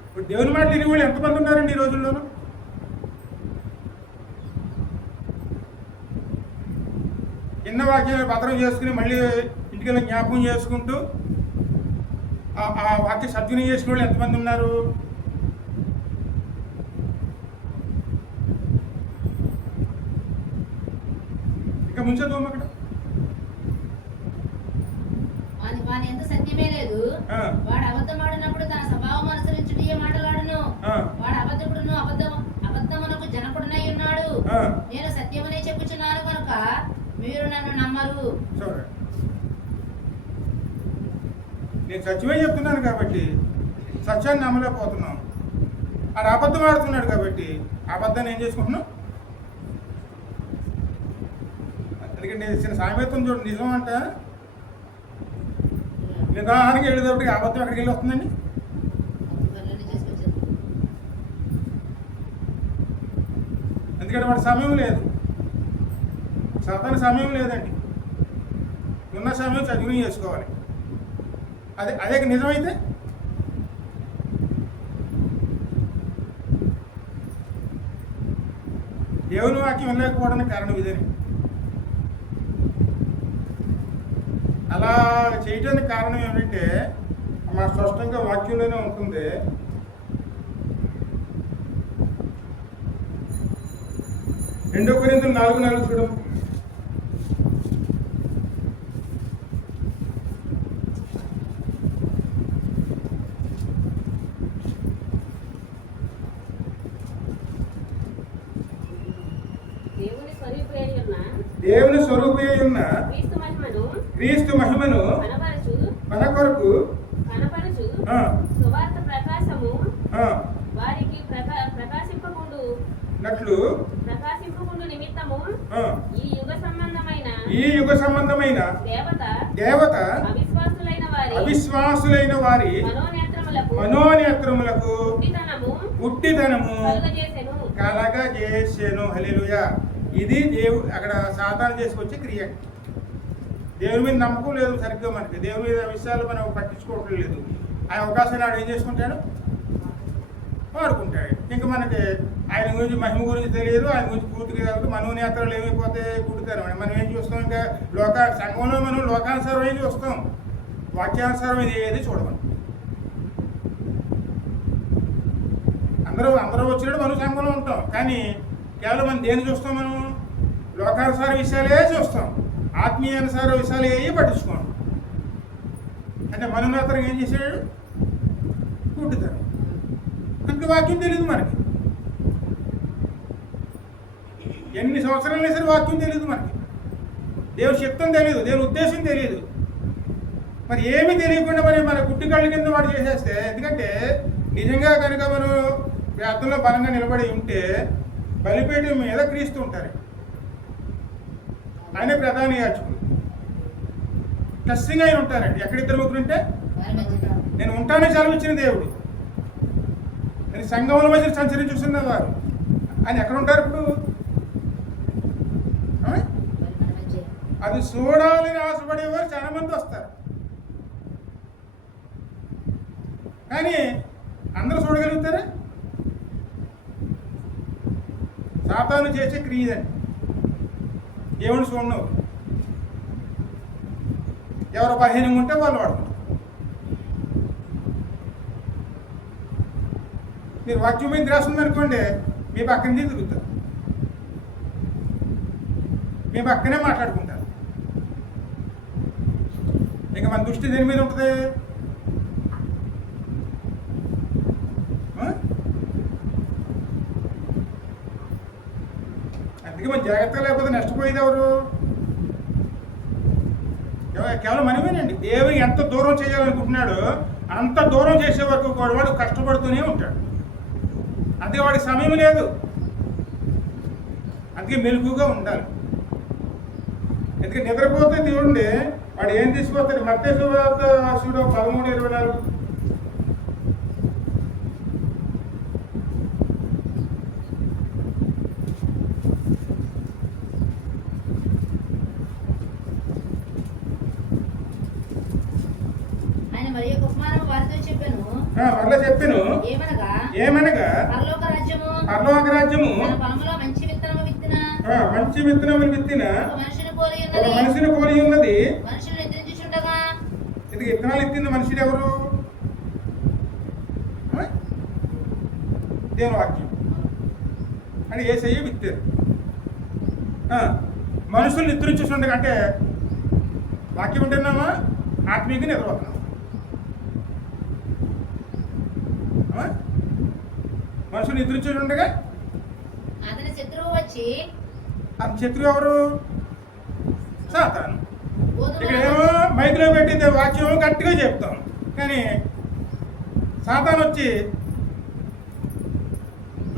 ఇప్పుడు దేవుని మాటలు ఇని వాళ్ళు ఎంతమంది ఉన్నారండి ఈ రోజుల్లోనూ? ఎన్న వాక్యాలు భద్రం చేసుకుని మళ్ళీ ఇంటికి జ్ఞాపకం చేసుకుంటూ ఆ వాక్య సద్వినియోగం చేసుకునే వాళ్ళు ఎంతమంది ఉన్నారు? ఇక ముంచేద్దాం అక్కడ. వాని ఎంత సత్యమే లేదు. వాడు అబద్ధమాడినప్పుడు తన స్వభావం అనుసరించి మాటలాడును. వాడు అబద్ధకుడును అబద్ధమునకు జనకుడునై ఉన్నాడు. నేను సత్యమనే చెప్పుచున్నాను కనుక మీరు నన్ను నమ్మరు. చూడండి, నేను సత్యమే చెప్తున్నాను కాబట్టి సత్యాన్ని నమ్మలేకపోతున్నాం. ఆడు అబద్ధం ఆడుతున్నాడు కాబట్టి అబద్ధాన్ని ఏం చేసుకుంటున్నాం? ఎందుకంటే చిన్న సామెతం చూడండి, నిజం అంట నిదానికి వెళ్ళేటప్పటికి అబద్ధం ఎక్కడికి వెళ్ళి వస్తుందండి? ఎందుకంటే వాడి సమయం లేదు, సాధారణ సమయం లేదండి. ఉన్న సమయం చదువు చేసుకోవాలి. అదే నిజమైతే దేవుని వాక్యం వినలేకపోవడానికి కారణం ఇదేనే. అలా చేయడానికి కారణం ఏమిటంటే మా స్పష్టంగా వాక్యంలోనే ఉంటుంది. రెండో కొరింథీయులు 4:4 చూడం. దేవుని స్వరూపి అయి ఉన్న క్రీస్తు మహిమను మన కొరకు సువార్త ప్రకాశము వారికి ప్రకాశింపకుండు నిమిత్తము ఈ యుగ సంబంధమైన దేవత అవిశ్వాసులైన వారి మనోనేత్రములకు పుట్టితనము కలగజేసెను. హల్లెలూయా. ఇది అక్కడ సాతాను చేసుకొచ్చే క్రియ. దేవుని మీద నమ్మకం లేదు సరిగ్గా మనకి. దేవుని మీద విషయాలు మనం పట్టించుకోవటం లేదు. ఆ అవకాశాన్ని ఆడు ఏం చేసుకుంటాడు? వాడుకుంటాడు. ఇంకా మనకి ఆయన గురించి మహిమ గురించి తెలియదు, ఆయన గురించి పూర్తిగా కాదు. మనోనేత్రాలు ఏమైపోతే పుట్టుతారు. మనం ఏం చూస్తాం? ఇంకా సంఘంలో మనం లోకానుసారం ఏం చూస్తాం, వాక్యానుసారం ఇది ఏది చూడమని. అందరూ వచ్చినట్టు మనం సంఘంలో ఉంటాం, కానీ కేవలం మనం దేని చూస్తాం? మనం లోకానుసార విషయాలే చూస్తాం, ఆత్మీయానుసార విషయాలు ఏ పట్టించుకోండి. అంటే మనోనేత్రం ఏం చేశాడు? పుట్టుతారు. కనుక వాక్యం తెలియదు మనకి. ఎన్ని సంవత్సరాలు సరే వాక్యం తెలియదు మనకి. దేవుని చిత్తం తెలియదు, దేవుని ఉద్దేశం తెలియదు. మరి ఏమీ తెలియకుండా మరి మన గుడ్డి కళ్ళ కింద వాడు చేసేస్తే, ఎందుకంటే నిజంగా కనుక మనం ప్రార్థనలో బలంగా నిలబడి ఉంటే బలిపీఠం మీద క్రీస్తు ఉంటారు. ఆయన ప్రధాన యాజకుడు. ఖచ్చితంగా ఆయన ఉంటారండి. ఎక్కడిద్దరు ముగ్గురు ఉంటే నేను ఉంటానని సెలవిచ్చిన దేవుడు. నేను సంఘముల మధ్య సంచరించుతున్నవారు ఆయన ఎక్కడ ఉంటారు ఇప్పుడు? అది చూడాలని ఆశపడేవారు చాలా మంది వస్తారు, కానీ అందరూ చూడగలుగుతారా? సాతాను చేసే క్రియదండి. దేవుని చూడను. ఎవరు బలహీనంగా ఉంటే వాళ్ళు వాడుకుంటారు. మీరు వాక్యం మీద ద్రాస ఉందనుకోండి, మీ పక్కన తిరుగుతారు, మీ పక్కనే మాట్లాడుకుంటారు. ఇక మన దృష్టి దేని మీద ఉంటుంది? అందుకే మన జాగ్రత్తగా లేకపోతే నష్టపోయేది ఎవరు? కేవలం మనమేనండి. దేవుడు ఎంత దూరం చేయాలనుకుంటున్నాడో అంత దూరం చేసే వరకు కూడా వాడు కష్టపడుతూనే ఉంటాడు. అందుకే వాడికి సమయం లేదు. అందుకే మెలుగుగా ఉండాలి. ఎందుకంటే నిద్రపోతే చూడండి వాడు ఏం తీసుకొస్తాడు. మత్తయి సువార్త 13:24. ఆయన మరి యొక్క ఉపమానం వారితో చెప్పాను. మరలా చెప్పాను ఏమనగా పరలోక రాజ్యము తన పొలములో మంచి విత్తనములు విత్తిన ఒక మనిషిని పోలి ఉన్నది. మనుషులు నిద్రించుచుండగా ఇది విత్తనాలు ఎత్తింది మనుషుడు ఎవరు? దేవుని వాక్యం అని యేసయ్య విత్తారు. మనుషులు నిద్రించుండగా అంటే వాక్యం ఉంటున్నామా? ఆత్మీయంగా నిద్రపోతున్నాం. మనుషులు నిద్రించుండగా అతని శత్రువు వచ్చి, అతని శత్రువు ఎవరు? సాతాను. ఇక్కడ ఏమో మైక్లో పెట్టింది వాక్యం గట్టిగా చెప్తాం, కానీ సాతాను వచ్చి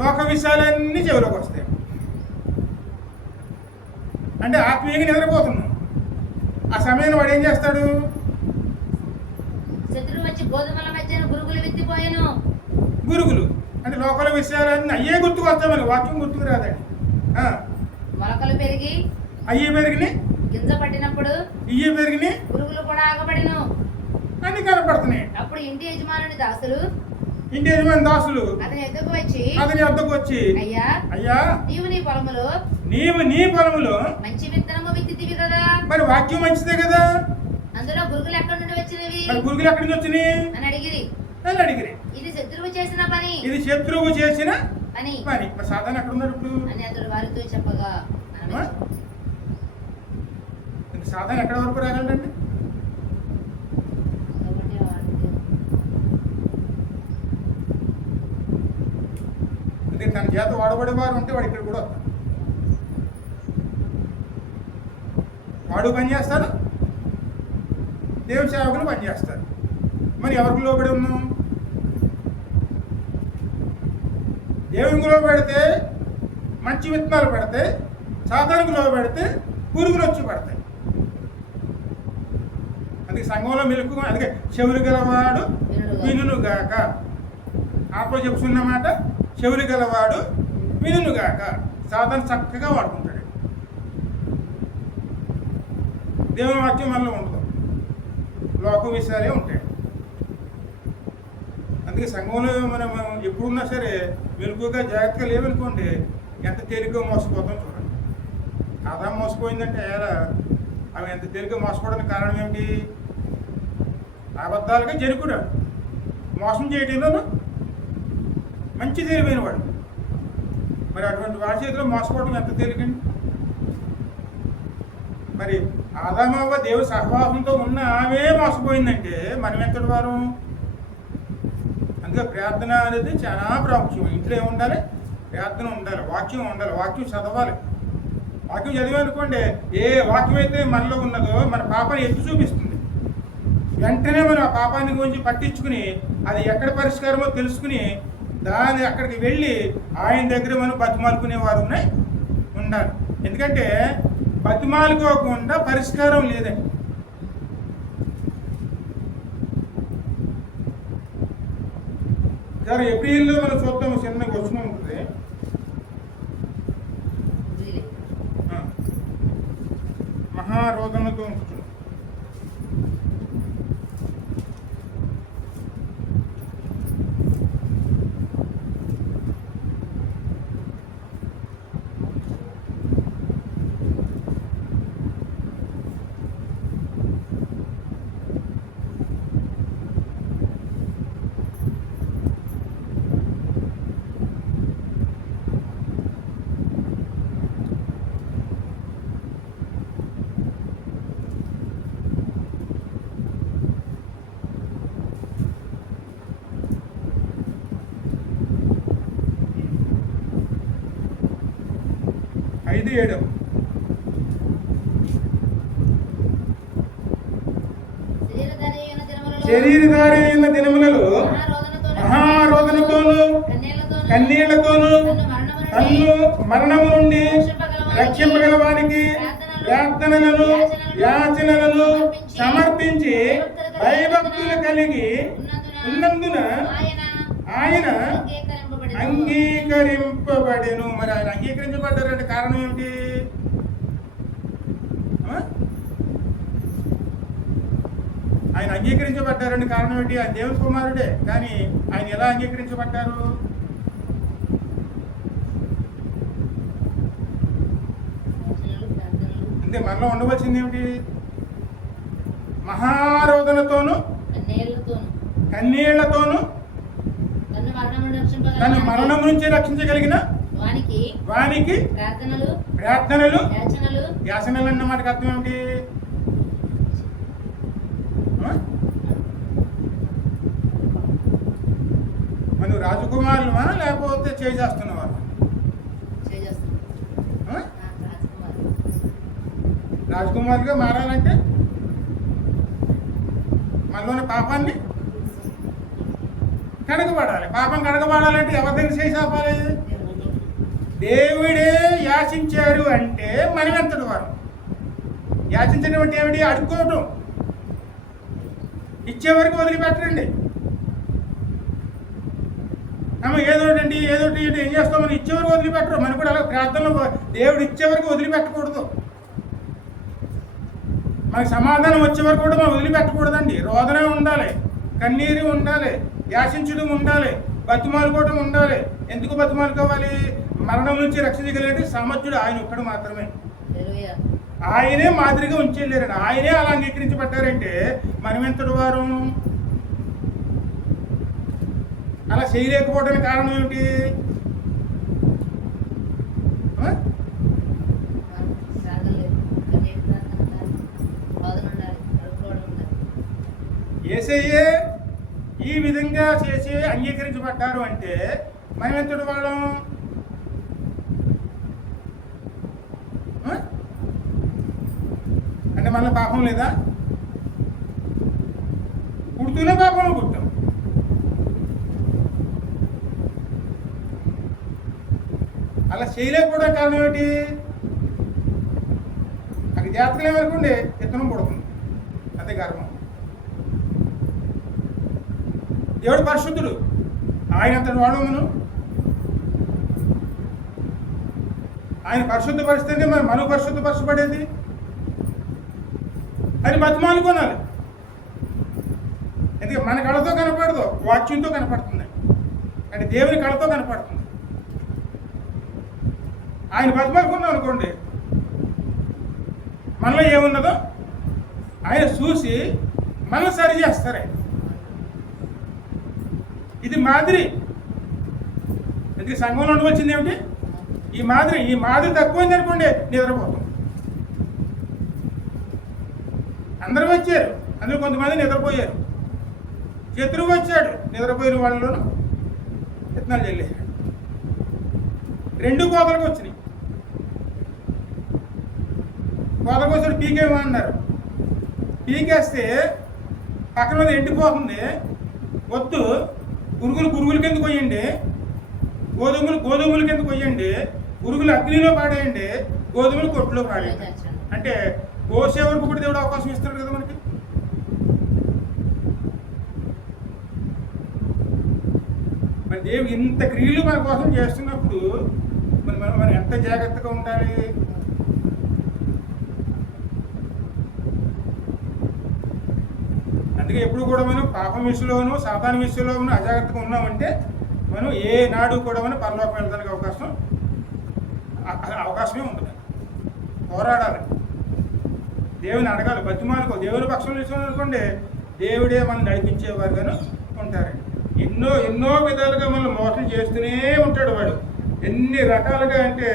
లోక విషయాలన్నీ చెవిలోకి వస్తాయి. అంటే ఆత్మీయంగా నిద్రపోతున్నాం. ఆ సమయంలో వాడు ఏం చేస్తాడు? శత్రువు వచ్చి గోధుమల మధ్యన గురుగులు విత్తిపోయాను. గురుగులు అంటే లోకల విషయాలన్నీ అయ్యే గుర్తుకు వస్తాయి. మనకి వాక్యం గుర్తుకు రాదండి. మొలకలు పెరిగి అయ్యే పెరిగినాయి, గింజ పట్టినప్పుడు ఇయ్యే పెరిగినాయి, పురుగులు కూడా ఆగబడిను. అన్ని కనపడుతున్నాయి. అప్పుడు ఇంటి యజమాని దాసులు అతని వద్దకు వచ్చి అయ్యా నీవు నీ పొలములో మంచి విత్తనము విత్తితివి కదా. మరి వాక్యం మంచిదే కదా, అందులో గురుగులు ఎక్కడి నుండి వచ్చినవి? మరి గురుగులు ఎక్కడి నుంచి వచ్చినాయి అని అడిగిరి. ఇది శత్రువు చేసిన పని. మరి సాధారణ ఎక్కడ ఉన్నాడు ఇప్పుడు అని అతడు వారితో చెప్పగా, సాధారణ ఎక్కడ వరకు రాగలండి? అందుకే తన చేత వాడబడేవారు ఉంటే వాడు ఇక్కడ కూడా వస్తాడు. వాడు పనిచేస్తాడు, దేవుని సేవకులు పనిచేస్తారు. మరి ఎవరికి లోబడి ఉన్నాం? దేవునికి లోబెడితే మంచి విత్తనాలు పెడితే, సాతానికి లోబెడితే పురుగులు వచ్చి పడతాయి. అందుకే సంఘంలో మెలుకు, అందుకే చెవులు గలవాడు వినుగాక. ఆపో చెప్పుకున్నమాట, చెవులు గలవాడు వినుగాక. సాతాను చక్కగా వాడుకుంటాడు. దేవుని వాక్యం మనలో ఉండదు, లోక విషయాలే ఉంటాయి. అందుకే సంఘంలో మనం ఎప్పుడున్నా సరే మెలుగుగా జాగ్రత్తగా లేవనుకోండి, ఎంత తేలిగ్గా మోసపోతాం చూడండి. ఆదా మోసపోయిందంటే ఎలా ఆమె ఎంత తేలిగ్గా మోసపోవడానికి కారణం ఏమిటి? అబద్ధాలుగా జరుపుడు, మోసం చేయడంలోనూ మంచి తెలివైన వాడు. మరి అటువంటి వాడి చేతిలో మోసపోవడం ఎంత తేలికండి? మరి ఆదామవ్వ దేవుడి సహవాసంతో ఉన్న ఆమె మోసపోయిందంటే మనం ఎంతటి వారు? అందుకే ప్రార్థన అనేది చాలా ప్రాముఖ్యం. ఇంట్లో ఏముండాలి? ప్రార్థన ఉండాలి, వాక్యం ఉండాలి, వాక్యం చదవాలి. వాక్యం చదివానుకోండి, ఏ వాక్యం అయితే మనలో ఉన్నదో మన పాపాన్ని ఎత్తి చూపిస్తుంది. వెంటనే మనం ఆ పాపాన్ని గురించి పట్టించుకుని అది ఎక్కడ పరిష్కారమో తెలుసుకుని దాన్ని అక్కడికి వెళ్ళి ఆయన దగ్గర మనం బతిమాలుకునేవారు ఉండాలి. ఎందుకంటే బతిమాలుకోకుండా పరిష్కారం లేదండి. సరే, ఏప్రిల్లో మనం చూద్దాం, చిన్న క్వశ్చన్ ఉంటుంది. మహారోదనతో ఉంటుంది. ఐదు 7 శరీరధారి అయిన దినములలో శరీరధారి అయిన దినములలో మహారోదనతోను మహారోదనతోను కన్నీళ్లతోను తన్ను మరణము నుండి రక్షింపగల వారికి ప్రార్థనలను యాచనలను సమర్పించి భయభక్తులు కలిగి ఉన్నందున ఆయన అంగీకరింపబడెను. మరి ఆయన అంగీకరించబడ్డారంటే కారణం ఏమిటి? ఆయన అంగీకరించబడ్డారంటే కారణం ఏంటి? ఆయన దేవుని కుమారుడే, కానీ ఆయన ఎలా అంగీకరించబడ్డారు? అంటే మనలో ఉండవలసింది ఏమిటి? మహారోదనతోను కన్నీళ్లతోను తను మరణం నుంచి రక్షించగలిగిన వానికి ప్రార్థనలు యాచనలు అన్న మాటకి అర్థం ఏమిటి? మనం రాజకుమారులమా లేకపోతే చేసేస్తున్నవారు? రాజకుమారులుగా మారాలంటే మనలోని పాపాన్ని కడగబడాలి. పాపం కడగబడాలంటే ఎవరి దగ్గర చేసి ఆపాలి? దేవుడే యాచించారు అంటే మనం ఎంతటి వారు? యాచించడం అంటే ఏమిటి? అడుక్కోవటం. ఇచ్చే వరకు వదిలిపెట్టండి. ఏదోటండి ఏదోటి ఏం చేస్తాం? మనం ఇచ్చే వరకు వదిలిపెట్టరు. మనం కూడా అలా ప్రార్థనలో దేవుడు ఇచ్చే వరకు వదిలిపెట్టకూడదు. మనకి సమాధానం వచ్చే వరకు కూడా మనం వదిలిపెట్టకూడదండి. రోదన ఉండాలి, కన్నీరు ఉండాలి, యాచించడం ఉండాలి, బతిమాలుకోవడం ఉండాలి. ఎందుకు బతిమాలుకోవాలి? మరణం నుంచి రక్షించగలిగే సామర్థ్యుడు ఆయన ఒక్కడు మాత్రమే. ఆయనే మాదిరిగా ఉంచెళ్ళారండి. ఆయనే అలా అంగీకరించబడ్డారంటే మనం ఎంతటి వారు? అలా చేయలేకపోవడానికి కారణం ఏమిటి? యేసయ్యే ఈ విధంగా చేసి అంగీకరించబడ్డారు అంటే మనం ఎంతటి వాళ్ళం? అంటే మన పాపం లేదా? పుడుతూనే పాపంలో పుట్టాం. అలా చేయలేకపోవడం కారణం ఏమిటి? అది జాతకలు ఏమనుకోండి, ఇత్తనం పుడుతుంది, అదే గర్వం. దేవుడు పరిశుద్ధుడు, ఆయన అంతటి వాడు. ఆయన పరిశుద్ధపరిస్తేనే మనం పరిశుద్ధపరచబడేది. అది బతిమాలుకోనాలి. ఎందుకంటే మన కళతో కనపడదు, వాక్యంతో కనపడుతుంది. అంటే దేవుని కళతో కనపడుతుంది. ఆయన బతిమాలుకున్నాం అనుకోండి, మనలో ఏమున్నదో ఆయన చూసి మనం సరి చేస్తారు. ఇది మాదిరి. ఎందుకు సంఘంలో ఉండవచ్చింది ఏమిటి? ఈ మాదిరి తక్కువైంది అనుకోండి, నిద్రపోతాం. అందరూ వచ్చారు, అందులో కొంతమంది నిద్రపోయారు. శత్రువు వచ్చాడు, నిద్రపోయిన వాళ్ళలోనూ విత్తనాలు చల్లేశాడు. 2 కోతలకు వచ్చినాయి. కోతలకు వచ్చాడు, పీకేమన్నారు. పీకేస్తే పక్కన మీద ఎండిపోతుంది. వద్దు, పురుగుల కింద కొయ్యండి, గోధుమల కింద కొయ్యండి, పురుగులు అగ్నిలో పాడేయండి, గోధుమలు కొట్టులో పాడేయండి. అంటే కోసే వరకు కూడా దేవుడు అవకాశం ఇస్తాడు కదా మనకి. మరి దేవుడు ఇంత క్రియలు మన కోసం చేస్తున్నప్పుడు మనం ఎంత జాగ్రత్తగా ఉండాలి? అందుకే ఎప్పుడు కూడా మనం పాపం విషయంలోనూ సాతాను విషయంలోనూ అజాగ్రత్తగా ఉన్నామంటే మనం ఏ నాడు కూడా మనం పరలోకం వెళ్ళడానికి అవకాశమే ఉంటుంది. పోరాడాలి, దేవుని అడగాలి, బతిమాలుకో. దేవుని పక్షంలో విషయంలో అనుకోండి, దేవుడే మనం నడిపించేవారుగాను ఉంటారండి. ఎన్నో విధాలుగా మనం మోసం చేస్తూనే ఉంటాడు వాడు. ఎన్ని రకాలుగా అంటే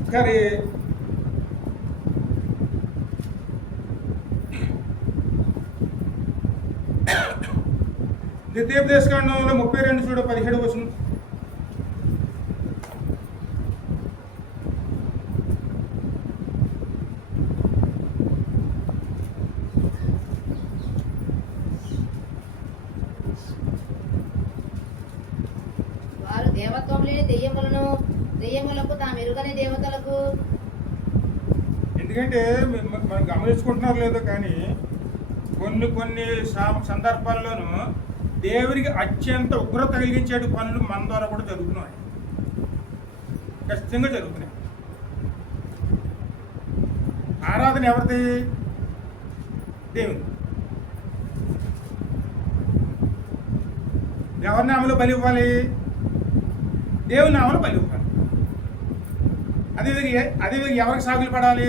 ఒకసారి ద్వితీయోపదేశకాండంలో 32:17 వచనం. దేవత్వం లేని దెయ్యములకు తాము ఎరుగని దేవతలకు. ఎందుకంటే మనం గమనించుకుంటున్నారు లేదో కానీ కొన్ని సందర్భాల్లోనూ దేవుడికి అత్యంత ఉగ్రత కలిగించే పనులు మన ద్వారా కూడా జరుగుతున్నాయి, ఖచ్చితంగా జరుగుతున్నాయి. ఆరాధన ఎవరిది? దేవుని. ఎవరి నామలో బలి ఇవ్వాలి? దేవుని నామలో బలి ఇవ్వాలి. అదేవిధంగా ఎవరికి సాగులు పడాలి?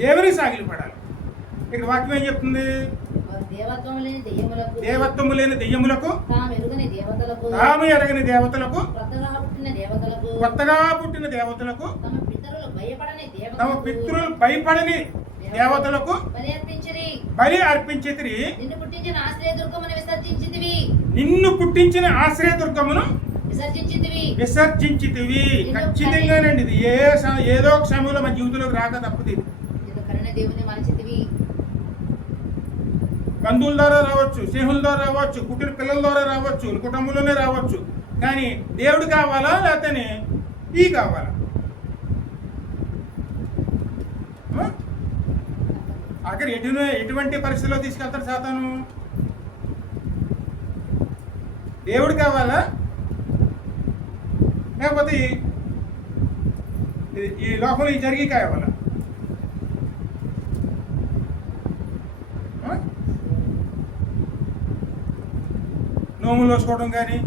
దేవునికి సాగులు పడాలి. ఇక్కడ వాక్యం ఏం చెప్తుంది? దేవత్వము లేని దెయ్యములకు తాము ఎరగని దేవతలకు కొత్తగా పుట్టిన దేవతలకు తమ పితరులు భయపడని దేవతలకు బలి అర్పించితిరి. నిన్ను పుట్టించిన ఆశ్రయదుర్గమును విసర్జించితివి. ఖచ్చితంగానండి ఇది ఏదో ఒక సమయంలో మన జీవితంలోకి రాక తప్పదు. ఇది బంధువుల ద్వారా రావచ్చు, స్నేహితుల ద్వారా రావచ్చు, పుట్టిన పిల్లల ద్వారా రావచ్చు, కుటుంబంలోనే రావచ్చు. కానీ దేవుడు కావాలా లేకపోతే ఈ కావాలా? అక్కడ ఎటువంటి పరిస్థితిలో తీసుకెళ్తాడు సాతాను? దేవుడు కావాలా లేకపోతే ఈ లోకంలో ఈ జరిగి కావాలా? నోములు వేసుకోవడం కానీ,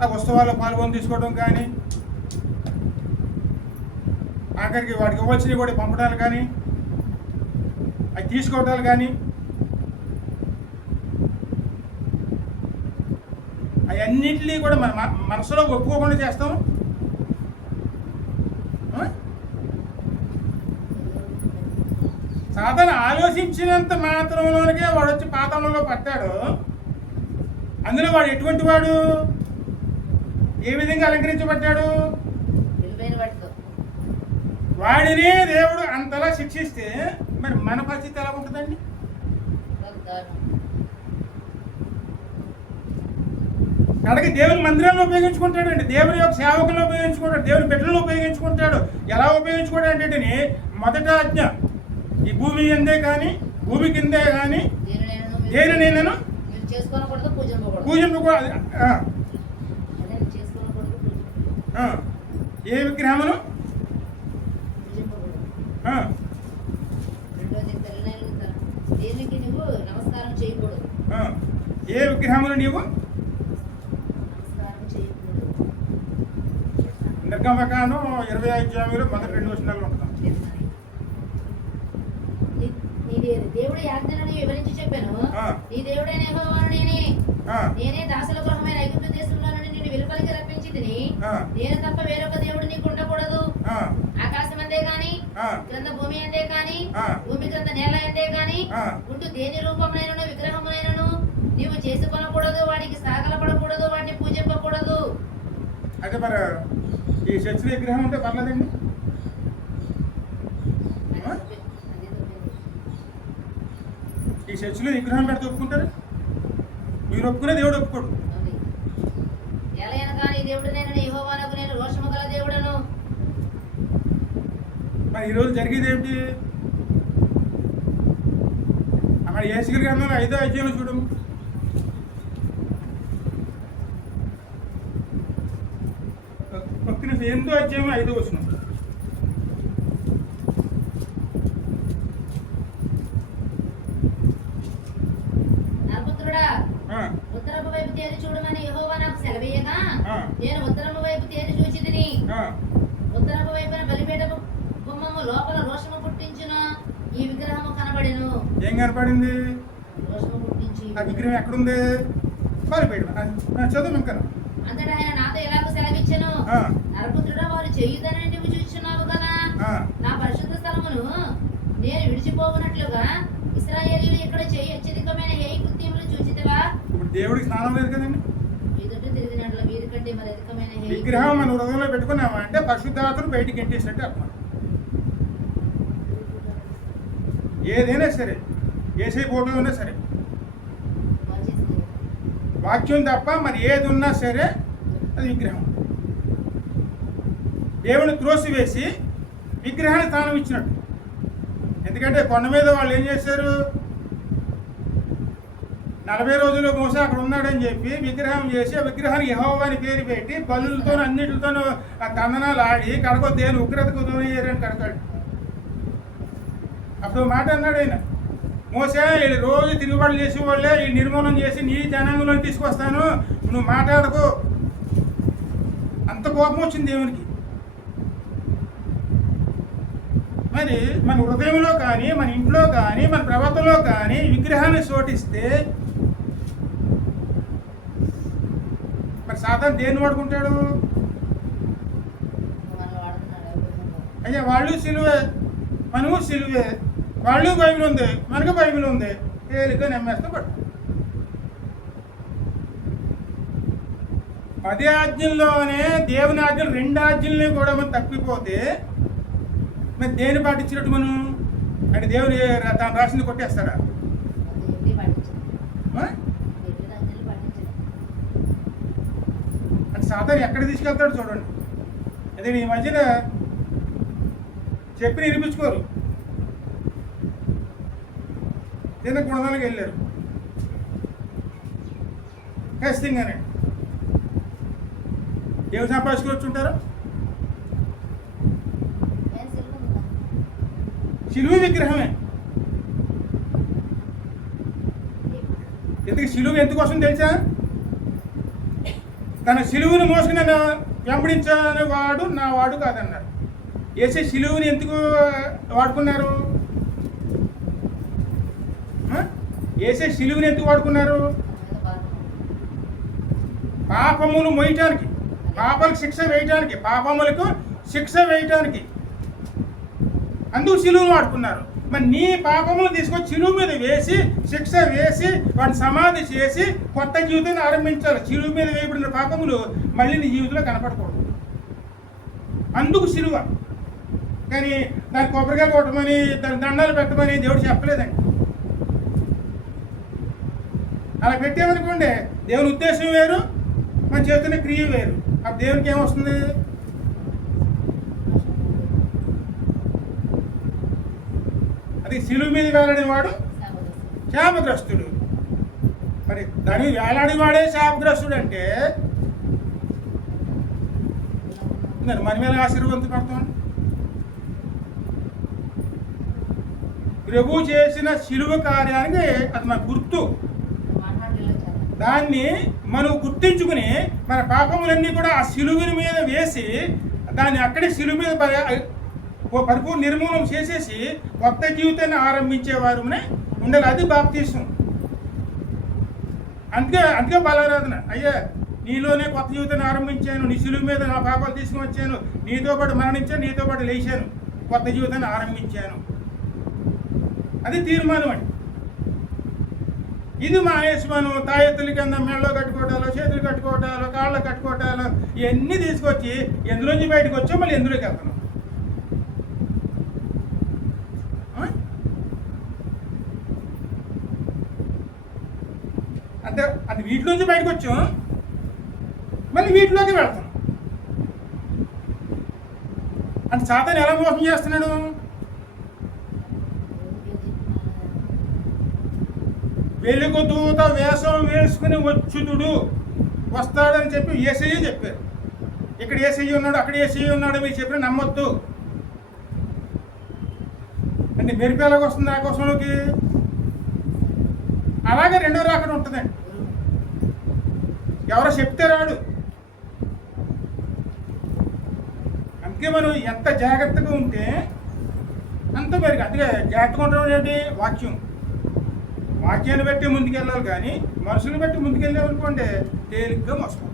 ఆ ఉత్సవాల్లో పాల్గొని తీసుకోవడం కానీ, ఆఖరికి వాడికి ఇవ్వాల్సినవి కూడా పంపడాలు కానీ, అవి తీసుకోవటాలు కానీ, అవన్నింటినీ కూడా మన మనసులో ఒప్పుకోకుండా చేస్తాం. సాధారణ ఆలోచించినంత మాత్రంలోనికే వాడు వచ్చి పాతాళంలో పట్టాడు. అందులో వాడు ఎటువంటి వాడు? ఏ విధంగా అలంకరించబడ్డాడు? వాడిని దేవుడు అంతలా శిక్షిస్తే మరి మన పరిస్థితి ఎలా ఉంటుందండి? కడకి దేవుని మందిరాలను ఉపయోగించుకుంటాడు అండి, దేవుని యొక్క సేవకులను ఉపయోగించుకుంటాడు, దేవుని బిడ్డలను ఉపయోగించుకుంటాడు. ఎలా ఉపయోగించుకోవడం అంటే మొదట ఆజ్ఞ, ఈ భూమి ఎందే కానీ భూమి కిందే కానీ దేనినైనాను పూజింపకూడదు. ఏ విగ్రహమును ఏ విగ్రహమును నీవు నిర్గమకాండం 25 మొదటి 2 వచనాలు ఉంటాం. దేవుడి ఆజ్ఞలను వివరించి చెప్పాను. నీ దేవుడైన యెహోవాను నేనే దాసుల గృహమైన ఐగుప్తు దేశంలో నుండి నిన్ను వెలుపలికి రప్పించి తిని, నేను తప్ప వేరొక దేవుడు నీకు ఉండకూడదు. ఆకాశం అందే గాని క్రింద భూమి అందే గాని భూమి క్రింద నేల అందే గాని ఉంటూ దేని రూపమునైనను విగ్రహమునైనను నీవు చేసుకొనకూడదు, వాడికి సాగలపడకూడదు, వాటిని పూజింపకూడదు. అయితే మరి ఈ చర్చ విగ్రహం ఉంటే పర్లేదండి? ఈ చర్చిలో విగ్రహం పెడితే ఒప్పుకుంటారు? మీరు ఒప్పుకునే దేవుడు ఒప్పుకోడు. మరి ఈరోజు జరిగేది ఏమిటి? అక్కడ యేసుగిరి గ్రంథంలో 5వ అధ్యాయంలో చూడము. భక్తుని 8వ అధ్యాయం 5వ వచనం. ఉత్తరపు వైపు తేరి చూడమని యెహోవా నాకు సెలవీయగా నేను ఉత్తరపు వైపు తేరి చూచితిని. ఉత్తరపు వైపున బలిపీఠ గుమ్మము లోపల రోషము పుట్టించిన ఈ విగ్రహము కనబడెను. ఏం కనపడింది? రోషము పుట్టించి. ఆ విగ్రహం ఎక్కడుంది? బలిపీఠ. చదువు ఇంకా. అంతటా ఆయన నాతో ఎలాగో సెలవిచ్చెను, నరపుత్రుడా, వారు చేయుదని నువ్వు చూస్తున్నావు కదా, నా పరిశుద్ధ స్థలమును నేను విడిచిపోవునట్లుగా ఇశ్రాయేలీయులు ఇక్కడ చేయి అత్యధికమైన ఏ కృత్యములు చూచితివా? ఇప్పుడు దేవుడికి స్నానం లేదు కదండి. ఎదుట తిరిగినట్ల వీరికంటే మరి అధికమైన విగ్రహం మన హృదయంలో పెట్టుకున్నామా అంటే పరిశుద్ధాత్మను బయటికి గెంటేసినట్టు అర్థం. ఏదైనా సరే, ఏసే ఫోటో ఉన్నా సరే, వాక్యం తప్ప మరి ఏది ఉన్నా సరే అది విగ్రహం. దేవుని త్రోసివేసి విగ్రహాన్ని స్థానం ఇచ్చినట్టు. ఎందుకంటే కొండ మీద వాళ్ళు ఏం చేశారు, 40 రోజులు మోసే అక్కడ ఉన్నాడని చెప్పి విగ్రహం చేసి ఆ విగ్రహానికి యెహోవా అని పేరు పెట్టి బలులతో అన్నిటితోనూ ఆ కందనాలు ఆడి కడగో దేని ఉగ్రతకు దూరయ్యారని కడతాడు. అప్పుడు మాట అన్నాడు ఆయన, మోసే వీళ్ళు రోజు తిరుగుబాటు చేసే వాళ్ళే ఈ నిర్మూలన చేసి నీ జనాంగంలో తీసుకొస్తాను, నువ్వు మాట్లాడకు. అంత కోపం వచ్చింది దేవునికి. మరి మన హృదయంలో కానీ మన ఇంట్లో కానీ మన ప్రవర్తనలో కానీ విగ్రహాన్ని చోటిస్తే మరి సాధారణ దేన్ని వాడుకుంటాడు? అయ్యా వాళ్ళు సిలువే, మనము సిలువే, వాళ్ళు బైబిల్ ఉంది, మనకు బైబిల్ ఉంది, తేలిగ్గా నమ్మేస్తే పట్టు. 10 ఆజ్ఞల్లోనే దేవుని ఆజ్ఞలు 2 ఆజ్ఞల్ని కూడా మనం తప్పిపోతే మరి దేని పాటించినట్టు మనం? అంటే దేవుని తాను రాసింది కొట్టేస్తాడా? అంటే సాధారణ ఎక్కడ తీసుకెళ్తాడు చూడండి. అదే ఈ మధ్యన చెప్పి నిరూపించుకోరు, తిన్న గుణదానికి వెళ్ళారు ఖచ్చితంగానే. దేవుని సంపాదించుకుని వచ్చి ఉంటారు. శిలువ విగ్రహమే. ఎందుకు శిలువ ఎందుకోసం తెలుసా? తన శిలువుని మోసుకుని నన్ను వెంబడించని వాడు నా వాడు కాదన్నారు. వేసే శిలువుని ఎందుకు వాడుకున్నారు? వేసే శిలువుని ఎందుకు వాడుకున్నారు? పాపములు మోయటానికి, పాపాలకు శిక్ష వేయటానికి, పాపములకు శిక్ష వేయటానికి అందుకు శిలువును వాడుకున్నారు. మరి నీ పాపములు తీసుకొచ్చి శిలువు మీద వేసి శిక్ష వేసి వాడిని సమాధి చేసి కొత్త జీవితాన్ని ఆరంభించాలి. శిలువు మీద వేయబడిన పాపములు మళ్ళీ నీ జీవితంలో కనపడకూడదు. అందుకు శిలువ. కానీ దాని కొబ్బరికాయలు కొట్టమని దాని దండాలు పెట్టమని దేవుడు చెప్పలేదండి. అలా పెట్టామనుకోండి దేవుని ఉద్దేశం వేరు, మన చేస్తున్న క్రియ వేరు. అప్పుడు దేవునికి ఏమొస్తుంది? అది శిలువు మీద వేలాడిన వాడు శాపగ్రస్తుడు. మరి దాని వేలాడి వాడే శాపగ్రస్తుడు అంటే మన మీద ఆశీర్వదించబడతాం. ప్రభు చేసిన శిలువ కార్యానికి అది మన గుర్తు. దాన్ని మనం గుర్తించుకుని మన పాపములన్నీ కూడా ఆ శిలువుని మీద వేసి దాన్ని అక్కడే శిలువు మీద పరిపూర్ణ నిర్మూలన చేసేసి కొత్త జీవితాన్ని ఆరంభించేవారునే ఉండాలి. అది బాప్తీసం. అందుకే బలారాధన. అయ్యా నీలోనే కొత్త జీవితాన్ని ఆరంభించాను, నీ శిలువు మీద నా పాపాలు తీసుకుని వచ్చాను, నీతో పాటు మరణించాను, నీతో పాటు లేచాను, కొత్త జీవితాన్ని ఆరంభించాను. అది తీర్మానం అండి. ఇది మానేసి మనం తాయెత్తుల కింద మెడలో కట్టుకోవటాలు, చేతులు కట్టుకోవటాలు, కాళ్ళ కట్టుకోవటాలు ఇవన్నీ తీసుకొచ్చి ఎందులోంచి బయటకు వచ్చాం, మళ్ళీ ఎందులోకి వెళ్తున్నాం. అంటే అది వీటిలోంచి బయటకు వచ్చాం, మళ్ళీ వీటిలోకి వెళ్తాం. అంటే సాతాను ఎలా మోసం చేస్తున్నాడు? వెలుగు దూత వేషం వేసుకుని వచ్చుతుడు వస్తాడని చెప్పి యేసయ్య చెప్పారు. ఇక్కడ యేసయ్య ఉన్నాడు, అక్కడ యేసయ్య ఉన్నాడు మీరు చెప్పిన నమ్మొద్దు. అంటే మెరుపు ఎలాగ వస్తుంది ఆకాశంలోకి, అలాగే రెండో రాకడ ఉంటుందండి. ఎవరో చెప్తే రాడు. అందుకే మనం ఎంత జాగ్రత్తగా ఉంటే అంత మెరుగు. అందుకే జాగ్రత్తగా ఉండడం ఏంటి? వాక్యాన్ని బట్టి ముందుకెళ్ళాలి, కానీ మనుషుని బట్టి ముందుకెళ్ళామనుకోండి తేలిగ్గా మోసం.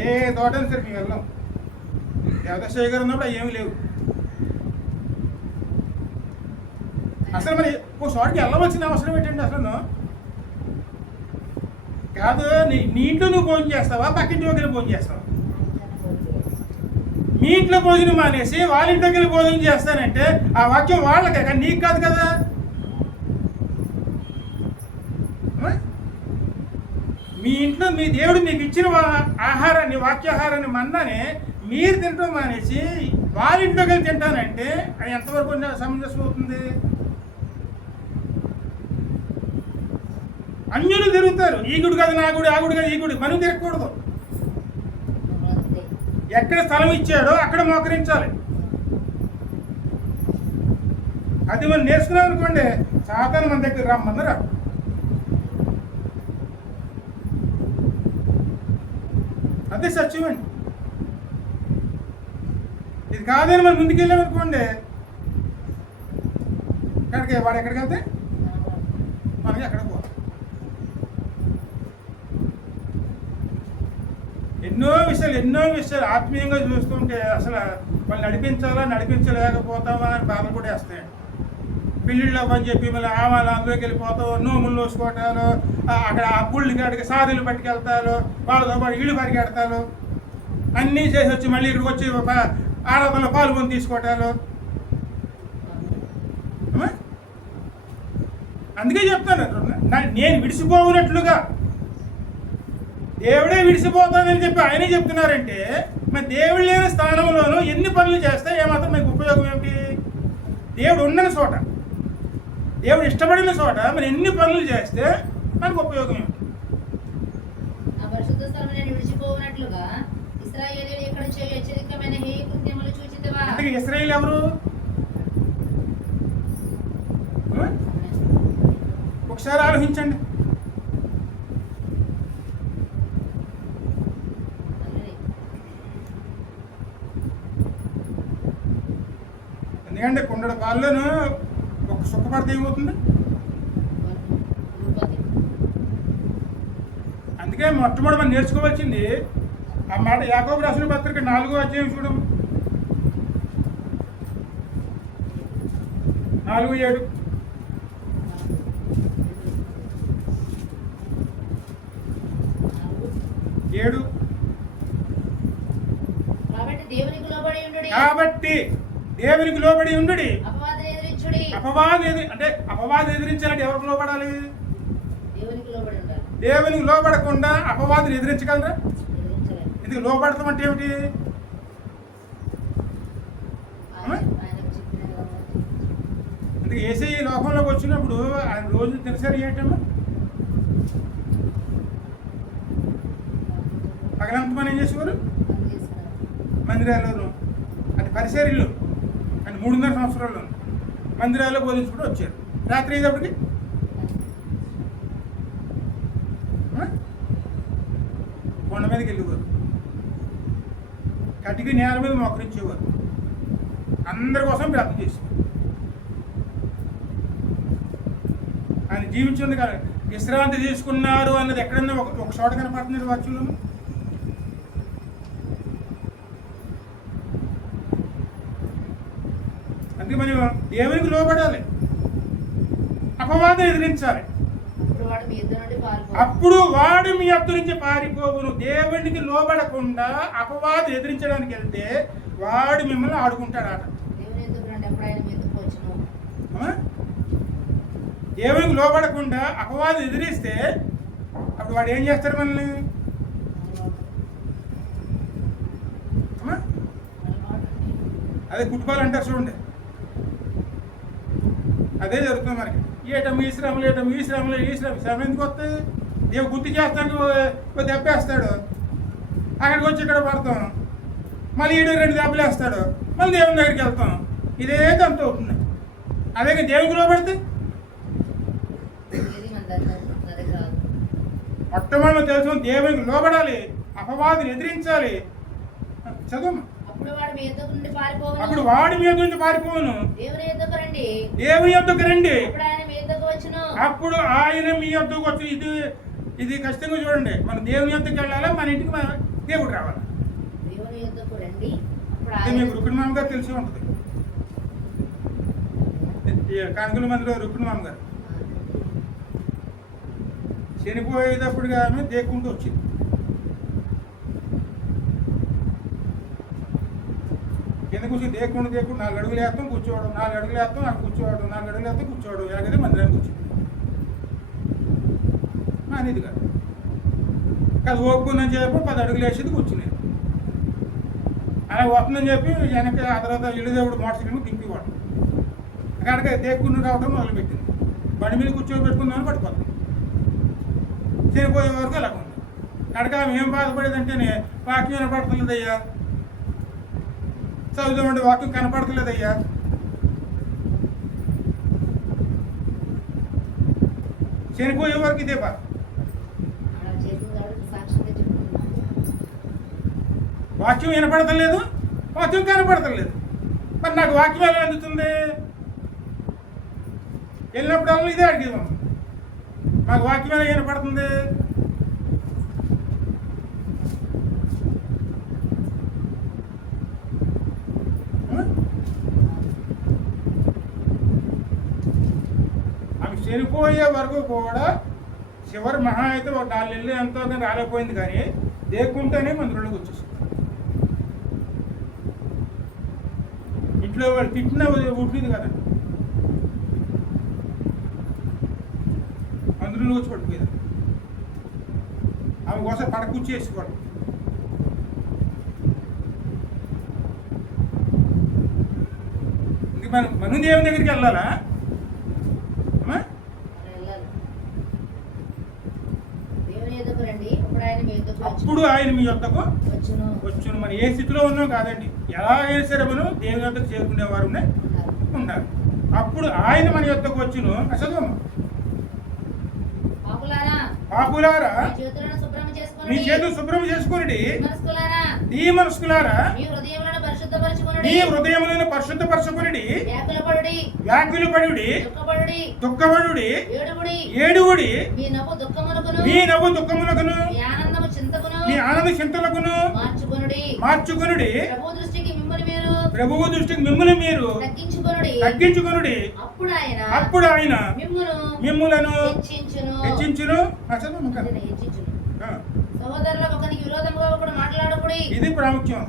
ఏ తోటని సరే మేము వెళ్ళాం. దేవదశయ్య గారు ఉన్నప్పుడు అవి ఏమి లేవు. అసలు మరి ఓ చోటికి వెళ్ళవలసిన అవసరం ఏంటండి? అసలు కాదు, నీ ఇంట్లో నువ్వు భోజనం చేస్తావా, పక్కింటి దగ్గర భోజనం చేస్తావా? మీ ఇంట్లో భోజనం మానేసి వాళ్ళ ఇంటి దగ్గర భోజనం చేస్తానంటే ఆ వాక్యం వాళ్ళకే, కానీ నీకు కాదు కదా. మీ ఇంట్లో మీ దేవుడు మీకు ఇచ్చిన ఆహారాన్ని, వాక్యాహారాన్ని, మన్నానే మీరు తింటాం మానేసి వారి ఇంట్లోకి వెళ్ళి తింటానంటే అది ఎంతవరకు సమంజసం అవుతుంది? అన్యులు తిరుగుతారు, ఈ గుడి కాదు నా గుడి, ఆ గుడి కాదు ఈ గుడి, మనం తిరగకూడదు. ఎక్కడ స్థలం ఇచ్చాడో అక్కడ మోకరించాలి. అది మనం నేర్చుకున్నాం అనుకోండి, సాతాను మన దగ్గర రమ్మని అదే సత్యం అండి. ఇది కాదని మనం ముందుకు వెళ్ళామనుకోండి, ఎక్కడికి వాడు ఎక్కడికి వెళ్తే మనకి ఎక్కడికి పోవాలి. ఎన్నో విషయాలు ఆత్మీయంగా చూస్తుంటే అసలు వాళ్ళు నడిపించలేకపోతామా అని బాధలు కూడా వేస్తాయి. పెళ్ళిళ్ళు అవ్వని చెప్పి మళ్ళీ ఆవాలు అందులోకి వెళ్ళిపోతావు, నోములు నోసుకోవటాలు, అక్కడ ఆ గుళ్ళకి కాడికి సారీలు పట్టుకెళ్తారు, వాళ్ళతో పాటు ఇళ్ళు పరిగెడతారు, అన్నీ చేసి వచ్చి మళ్ళీ ఇక్కడికి వచ్చి ఆరాధనలో పాల్గొని తీసుకోవటాలు. అందుకే చెప్తాను, నేను విడిసిపోవునట్లుగా దేవుడే విడిసిపోతానని చెప్పి ఆయనే చెప్తున్నారంటే మరి దేవుడు లేని స్థానంలోనూ ఎన్ని పనులు చేస్తే ఏమాత్రం మీకు ఉపయోగం ఏమిటి? దేవుడు ఉండని చోట, దేవుడు ఇష్టపడిన చోట మరి ఎన్ని పనులు చేస్తే మనకు ఉపయోగం ఏమిటి? పరిశుద్ధ స్థలం నేను విడిచిపోవునట్లుగా ఇశ్రాయేలీయులు ఎక్కడ చేయు హెచ్చరికమైన హేయ కృత్యములు చూచితివా? అంటే ఇశ్రాయేలు ఎవరు? ఒకసారి ఆలోచించండి. ఎందుకంటే కొండల పాల్లోనూ ఒక సుఖపడితే ఏమవుతుంది? అందుకే మొట్టమొదటి మనం నేర్చుకోవాల్సింది ఆ మాట. యాకోబు రాసిన పత్రిక 4వ అధ్యాయం చూడము, 4:7. కాబట్టి దేవునికి లోబడి ఉండుడి. అపవాదం ఎదిరించాలంటే ఎవరికి లోబడాలి? దేవునికి లోబడకుండా అపవాదులు ఎదిరించగలరా? ఎందుకు లోబడతాం అంటే ఏమిటి? అందుకే యేసయ్య ఈ లోకంలోకి వచ్చినప్పుడు ఆయన రోజు తెలిసారు ఏంటమ్మా? పగలంత పని ఏం చేసేవారు? మందిరాల్లోనూ అంటే పరిసరిల్లు అంటే 300 సంవత్సరాల్లో మందిరాల్లో బోధించుకుంటూ వచ్చారు. రాత్రి అయ్యేటప్పటికి కొండ మీదకి వెళ్ళేవారు, కటికి నేల మీద మోకరించేవారు, అందరి కోసం ప్రార్థన చేసేవారు. ఆయన జీవించింది కాదు, విశ్రాంతి తీసుకున్నారు అన్నది ఎక్కడన్నా ఒక చోట కనపడుతుంది వాక్యంలో. అందుకే మనం దేవునికి లోబడాలి, అపవాదం ఎదిరించాలి. అప్పుడు వాడు మీ యొద్ద నుంచి పారిపోవును. దేవునికి లోబడకుండా అపవాదం ఎదిరించడానికి వెళ్తే వాడు మిమ్మల్ని ఆడుకుంటాడట. దేవునికి లోబడకుండా అపవాదం ఎదిరిస్తే అప్పుడు వాడు ఏం చేస్తాడు? మనల్ని అదే కుట్టుకోవాలంటారు చూడండి, అదే జరుగుతుంది మనకి. ఈ శ్రమ ఎందుకు వస్తాయి? దేవుడు గుర్తు చేస్తాడు, దెబ్బేస్తాడు, అక్కడికి వచ్చి ఇక్కడ పడతాం, మళ్ళీ 2 దెబ్బలు వేస్తాడు, మళ్ళీ దేవుని దగ్గరికి వెళ్తాం. ఇదే అంత అవుతుంది. అదే దేవునికి లోబడితే మొట్టమొదటి తెలుసు, దేవునికి లోబడాలి, అపవాదిని ఎదిరించాలి. చదువు. అప్పుడు వాడి మీద నుండి పారిపోవును. దేవుని యొద్దకు రండి, అప్పుడు ఆయన మీ యొద్దకు వచ్చి. ఇది ఖచ్చితంగా చూడండి, మన దేవుని యొద్దకు వెళ్ళాలా, మన ఇంటికి దేవుడు రావాలా? మీకు రుక్మిణి మామ గారు తెలిసి ఉంటుంది, కానుకల మందిలో రుక్మిణి మామ గారు చనిపోయేటప్పుడు ఆమె దేక్కుంటూ వచ్చింది. కింద కూర్చొని దేక్కుండా 4 అడుగులు వేస్తాం కూర్చోవడం, 4 అడుగులు వేస్తాం అక్కడ కూర్చోవడం, 4 అడుగులు వేస్తాం కూర్చోవడం, ఎలాగైతే మందిరానికి వచ్చింది. అనేది కాదు. అది ఓపుకుందని చెప్పి 10 అడుగులు వేసేది కూర్చునేది. అలా వస్తుందని చెప్పి వెనక ఆ తర్వాత ఇల్లు దేవుడు మోటార్ సైకిల్ దింపేవాడు. అక్కడికి దేక్కుని రావడం మొదలుపెట్టింది. బండి మీద కూర్చోబెట్టుకుందామని పడిపోతుంది. చనిపోయే వరకు అలా ఉంది. అక్కడికి ఆమె ఏం బాధపడేదంటేనే వాక్యం కనపడతలేదయ్యా, చదువుదామంటే వాక్యం కనపడతలేదయ్యా. చనిపోయే వరకు ఇదే బాధ. అలా చేసిన కాబట్టి సాక్ష్యంగా చెప్పుకున్నాను. వాక్యం వినపడతలేదు, వాక్యం కనపడతలేదు. మరి నాకు వాక్యం ఎలా అందుతుంది? వెళ్ళినప్పుడల్లా ఇదే అడిగేదాం, మాకు వాక్యం ఎలా వినపడుతుంది? ఆమె చనిపోయే వరకు కూడా చివరి మహా అయితే ఒక 4 నెలలు ఎంతో కానీ రాలేకపోయింది, కానీ దేక్కుంటేనే మందులోకి వచ్చేసింది. ఇంట్లో వాళ్ళు తిట్టినా ఉంటుంది కదా, అందులో వచ్చి పడిపోయేది. ఆమె కోసం పడకూర్చి వేసుకోవడం. ఇంక మనం దేవుని దగ్గరికి వెళ్ళాలా? అలా వెళ్ళాలి. దేవుని యొద్దకు రండి, అప్పుడు ఆయన మీ యొద్దకు అప్పుడు ఆయన మీ యొద్దకు వచ్చును. వచ్చును. మనం ఏ స్థితిలో ఉన్నాం కాదండి, ఎలా అయినా సరే మనం దేవుని యొద్దకు చేరుకునేవారు ఉండాలి. అప్పుడు ఆయన మన యొద్దకు వచ్చును. అసలు పాపులారా మీ చేతులు శుభ్రం చేసుకుని ఈ మనస్కులారా మీ హృదయములను పరిశుద్ధపరచుకుని వ్యాకులపడుడి, దుఃఖపడుడి, ఏడువుడి, మీ నవ్వు దుఃఖమునకును మీ ఆనంద చింతలకును మార్చుకొనుడి. ప్రభువు దృష్టికి మిమ్మల్ని మీరు తగ్గించుకొనుడి. అప్పుడు ఆయన మిమ్ములను హెచ్చించును. సహోదరులకు ఒకరికి విరోధముగా ఒకడు మాట్లాడకుడి. ఇది ప్రాముఖ్యం.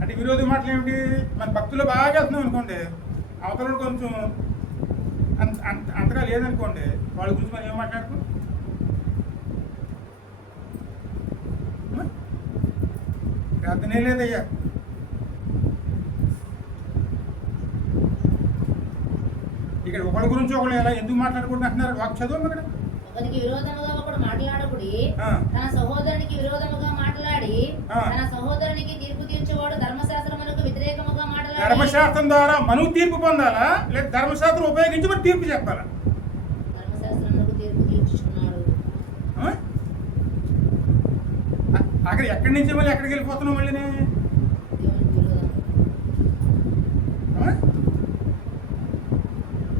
అంటే విరోధి మాటలు ఏమిటి? మన భక్తులు బాగా వెళ్తున్నాం అనుకోండి, అవతల కొంచెం అంతగా లేదనుకోండి, వాళ్ళ గురించి మనం ఏం మాట్లాడుతున్నాం? అర్థనే లేదయ్యా. ఇక్కడ ఒకరి గురించి ఒకళ్ళు ఎలా ఎందుకు మాట్లాడుకుంటున్నారు? వాక్ చదువు ఇక్కడ. ఒకరికి విరోధముగా ఒకడు మాట్లాడకుడి, తన సహోదరునికి విరోధముగా మాట్లాడి తన సహోదరునికి తీర్పు తీర్చేవాడు ధర్మశాస్త్రములకు వ్యతిరేకముగా మాట్లాడి. ధర్మశాస్త్రం ద్వారా మనం తీర్పు పొందాలా, లేదా ధర్మశాస్త్రం ఉపయోగించి మనం తీర్పు చెప్పాలా? ధర్మశాస్త్రములకు తీర్పు తీర్చుచున్నాడు. అక్కడ ఎక్కడి నుంచి మళ్ళీ ఎక్కడికి వెళ్ళిపోతున్నాం? మళ్ళీ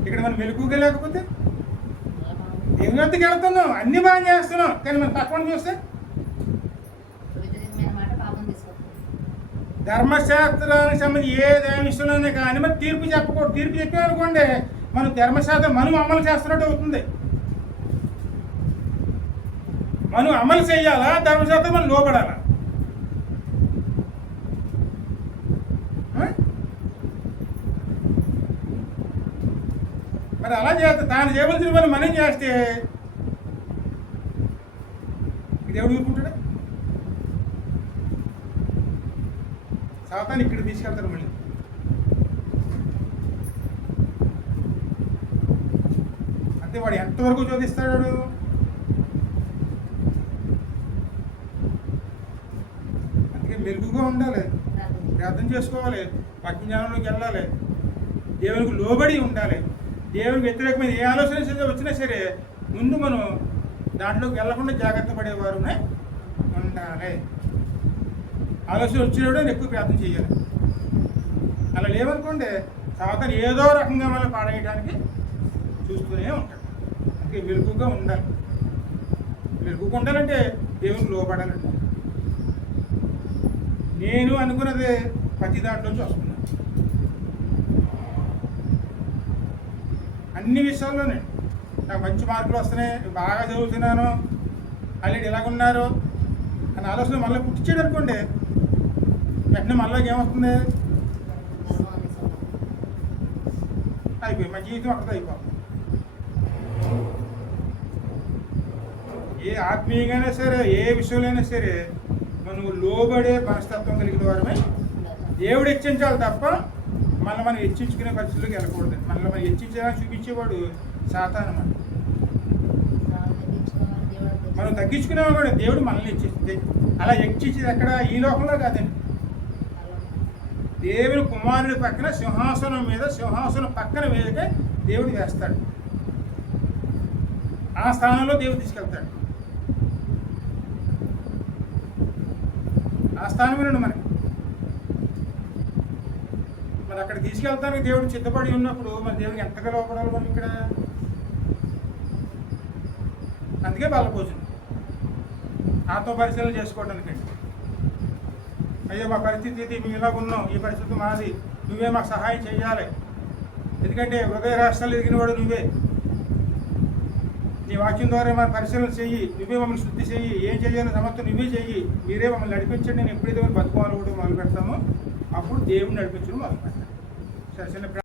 ఇక్కడ మనం మెలుగుగా లేకపోతే దేవుని వద్దకు వెళ్తున్నాం, అన్ని బాగా చేస్తున్నాం, కానీ మనం పక్కన చూస్తే ధర్మశాస్త్రానికి సంబంధించి ఏదేమి ఇష్టంలోనే కానీ మరి తీర్పు చెప్పకూడదు. తీర్పు చెప్పామనుకోండి, మనం ధర్మశాస్త్రం మనం అమలు చేస్తున్నట్టు అవుతుంది. మనం అమలు చేయాలా, ధర్మశాస్త్రం మనం లోపడాలా? మరి అలా చేస్తే తాను చేయవలసిన పని మనం చేస్తే దేవుడు ఊరుకుంటాడా? సాతాను ఇక్కడ తీసుకెళ్తాడు మళ్ళీ. అంటే వాడు ఎంతవరకు చోదిస్తాడు? అందుకే మెరుగుగా ఉండాలి, ప్రార్థన చేసుకోవాలి, వాక్యజ్ఞానంలోకి వెళ్ళాలి, దేవునికి లోబడి ఉండాలి. దేవునికి వ్యతిరేకమైన ఏ ఆలోచన వచ్చినా సరే ముందు మనం దాంట్లోకి వెళ్లకుండా జాగ్రత్త పడేవారు ఉండాలి. ఆలోచన వచ్చినప్పుడు ఎక్కువ ప్రార్థన చేయాలి. అలా లేవనుకోండి, సాతాను ఏదో రకంగా మనం పాడేయడానికి చూస్తూనే ఉంటాడు. అందుకే మెలుగుగా ఉండాలి. మెలుగుగా ఉండాలంటే దేవునికి లోపడాలంటే నేను అనుకున్నది ప్రతి దాంట్లోంచి వస్తున్నాను. అన్ని విషయాల్లోనే నాకు మంచి మార్కులు వస్తున్నాయి, బాగా చదువుతున్నాను, ఆల్రెడీ ఎలాగున్నారు అని ఆలోచన మళ్ళీ పుట్టించాడు అనుకోండి, వెంటనే మళ్ళీ ఏమవుతుంది? అయిపోయి మన జీవితం అక్కడితో అయిపోతుంది. ఏ ఆత్మీయంగా సరే ఏ విషయంలో సరే మనం లోబడే మనస్తత్వం కలిగిన వారమై దేవుడు హెచ్చించాలి తప్ప మనం హెచ్చించుకునే పరిస్థితుల్లోకి వెళ్ళకూడదు. మనల్ని మనం హెచ్చించాలని చూపించేవాడు సాతాను. మనం తగ్గించుకునేవాడు కూడా దేవుడు మనల్ని హెచ్చిస్తే. అలా హెచ్చించేది ఎక్కడ? ఈ లోకంలో కాదండి. దేవుని కుమారుడి పక్కన సింహాసనం పక్కన వేయకే దేవుడు వేస్తాడు. ఆ స్థానంలో దేవుడు తీసుకెళ్తాడు. ఆ స్థానమే మనకి. మరి అక్కడ తీసుకెళ్తానికి దేవుడు చిత్తపడి ఉన్నప్పుడు మరి దేవునికి ఎంతగా లోపడాలి మనం ఇక్కడ? అందుకే బలపోజనం ఆత్మ పరిశీలన చేసుకోవడానికండి. అయ్యో మా పరిస్థితి ఇది, మేము ఇలా ఉన్నాం, ఈ పరిస్థితి మాది, నువ్వే మాకు సహాయం చేయాలి. ఎందుకంటే హృదయ రాష్ట్రాలు ఎదిగినవాడు నువ్వే. నీ వాక్యం ద్వారా మన పరిశీలన చెయ్యి, నువ్వే మమ్మల్ని శుద్ధి చెయ్యి, ఏం చేయాలో సమర్థం నువ్వే చెయ్యి, మీరే మమ్మల్ని నడిపించండి. నేను ఎప్పుడైతే బతుకోవాలి కూడా మొదలు పెడతామో అప్పుడు దేవుడిని నడిపించడం మొదలు పెడతాను. సరే చిన్న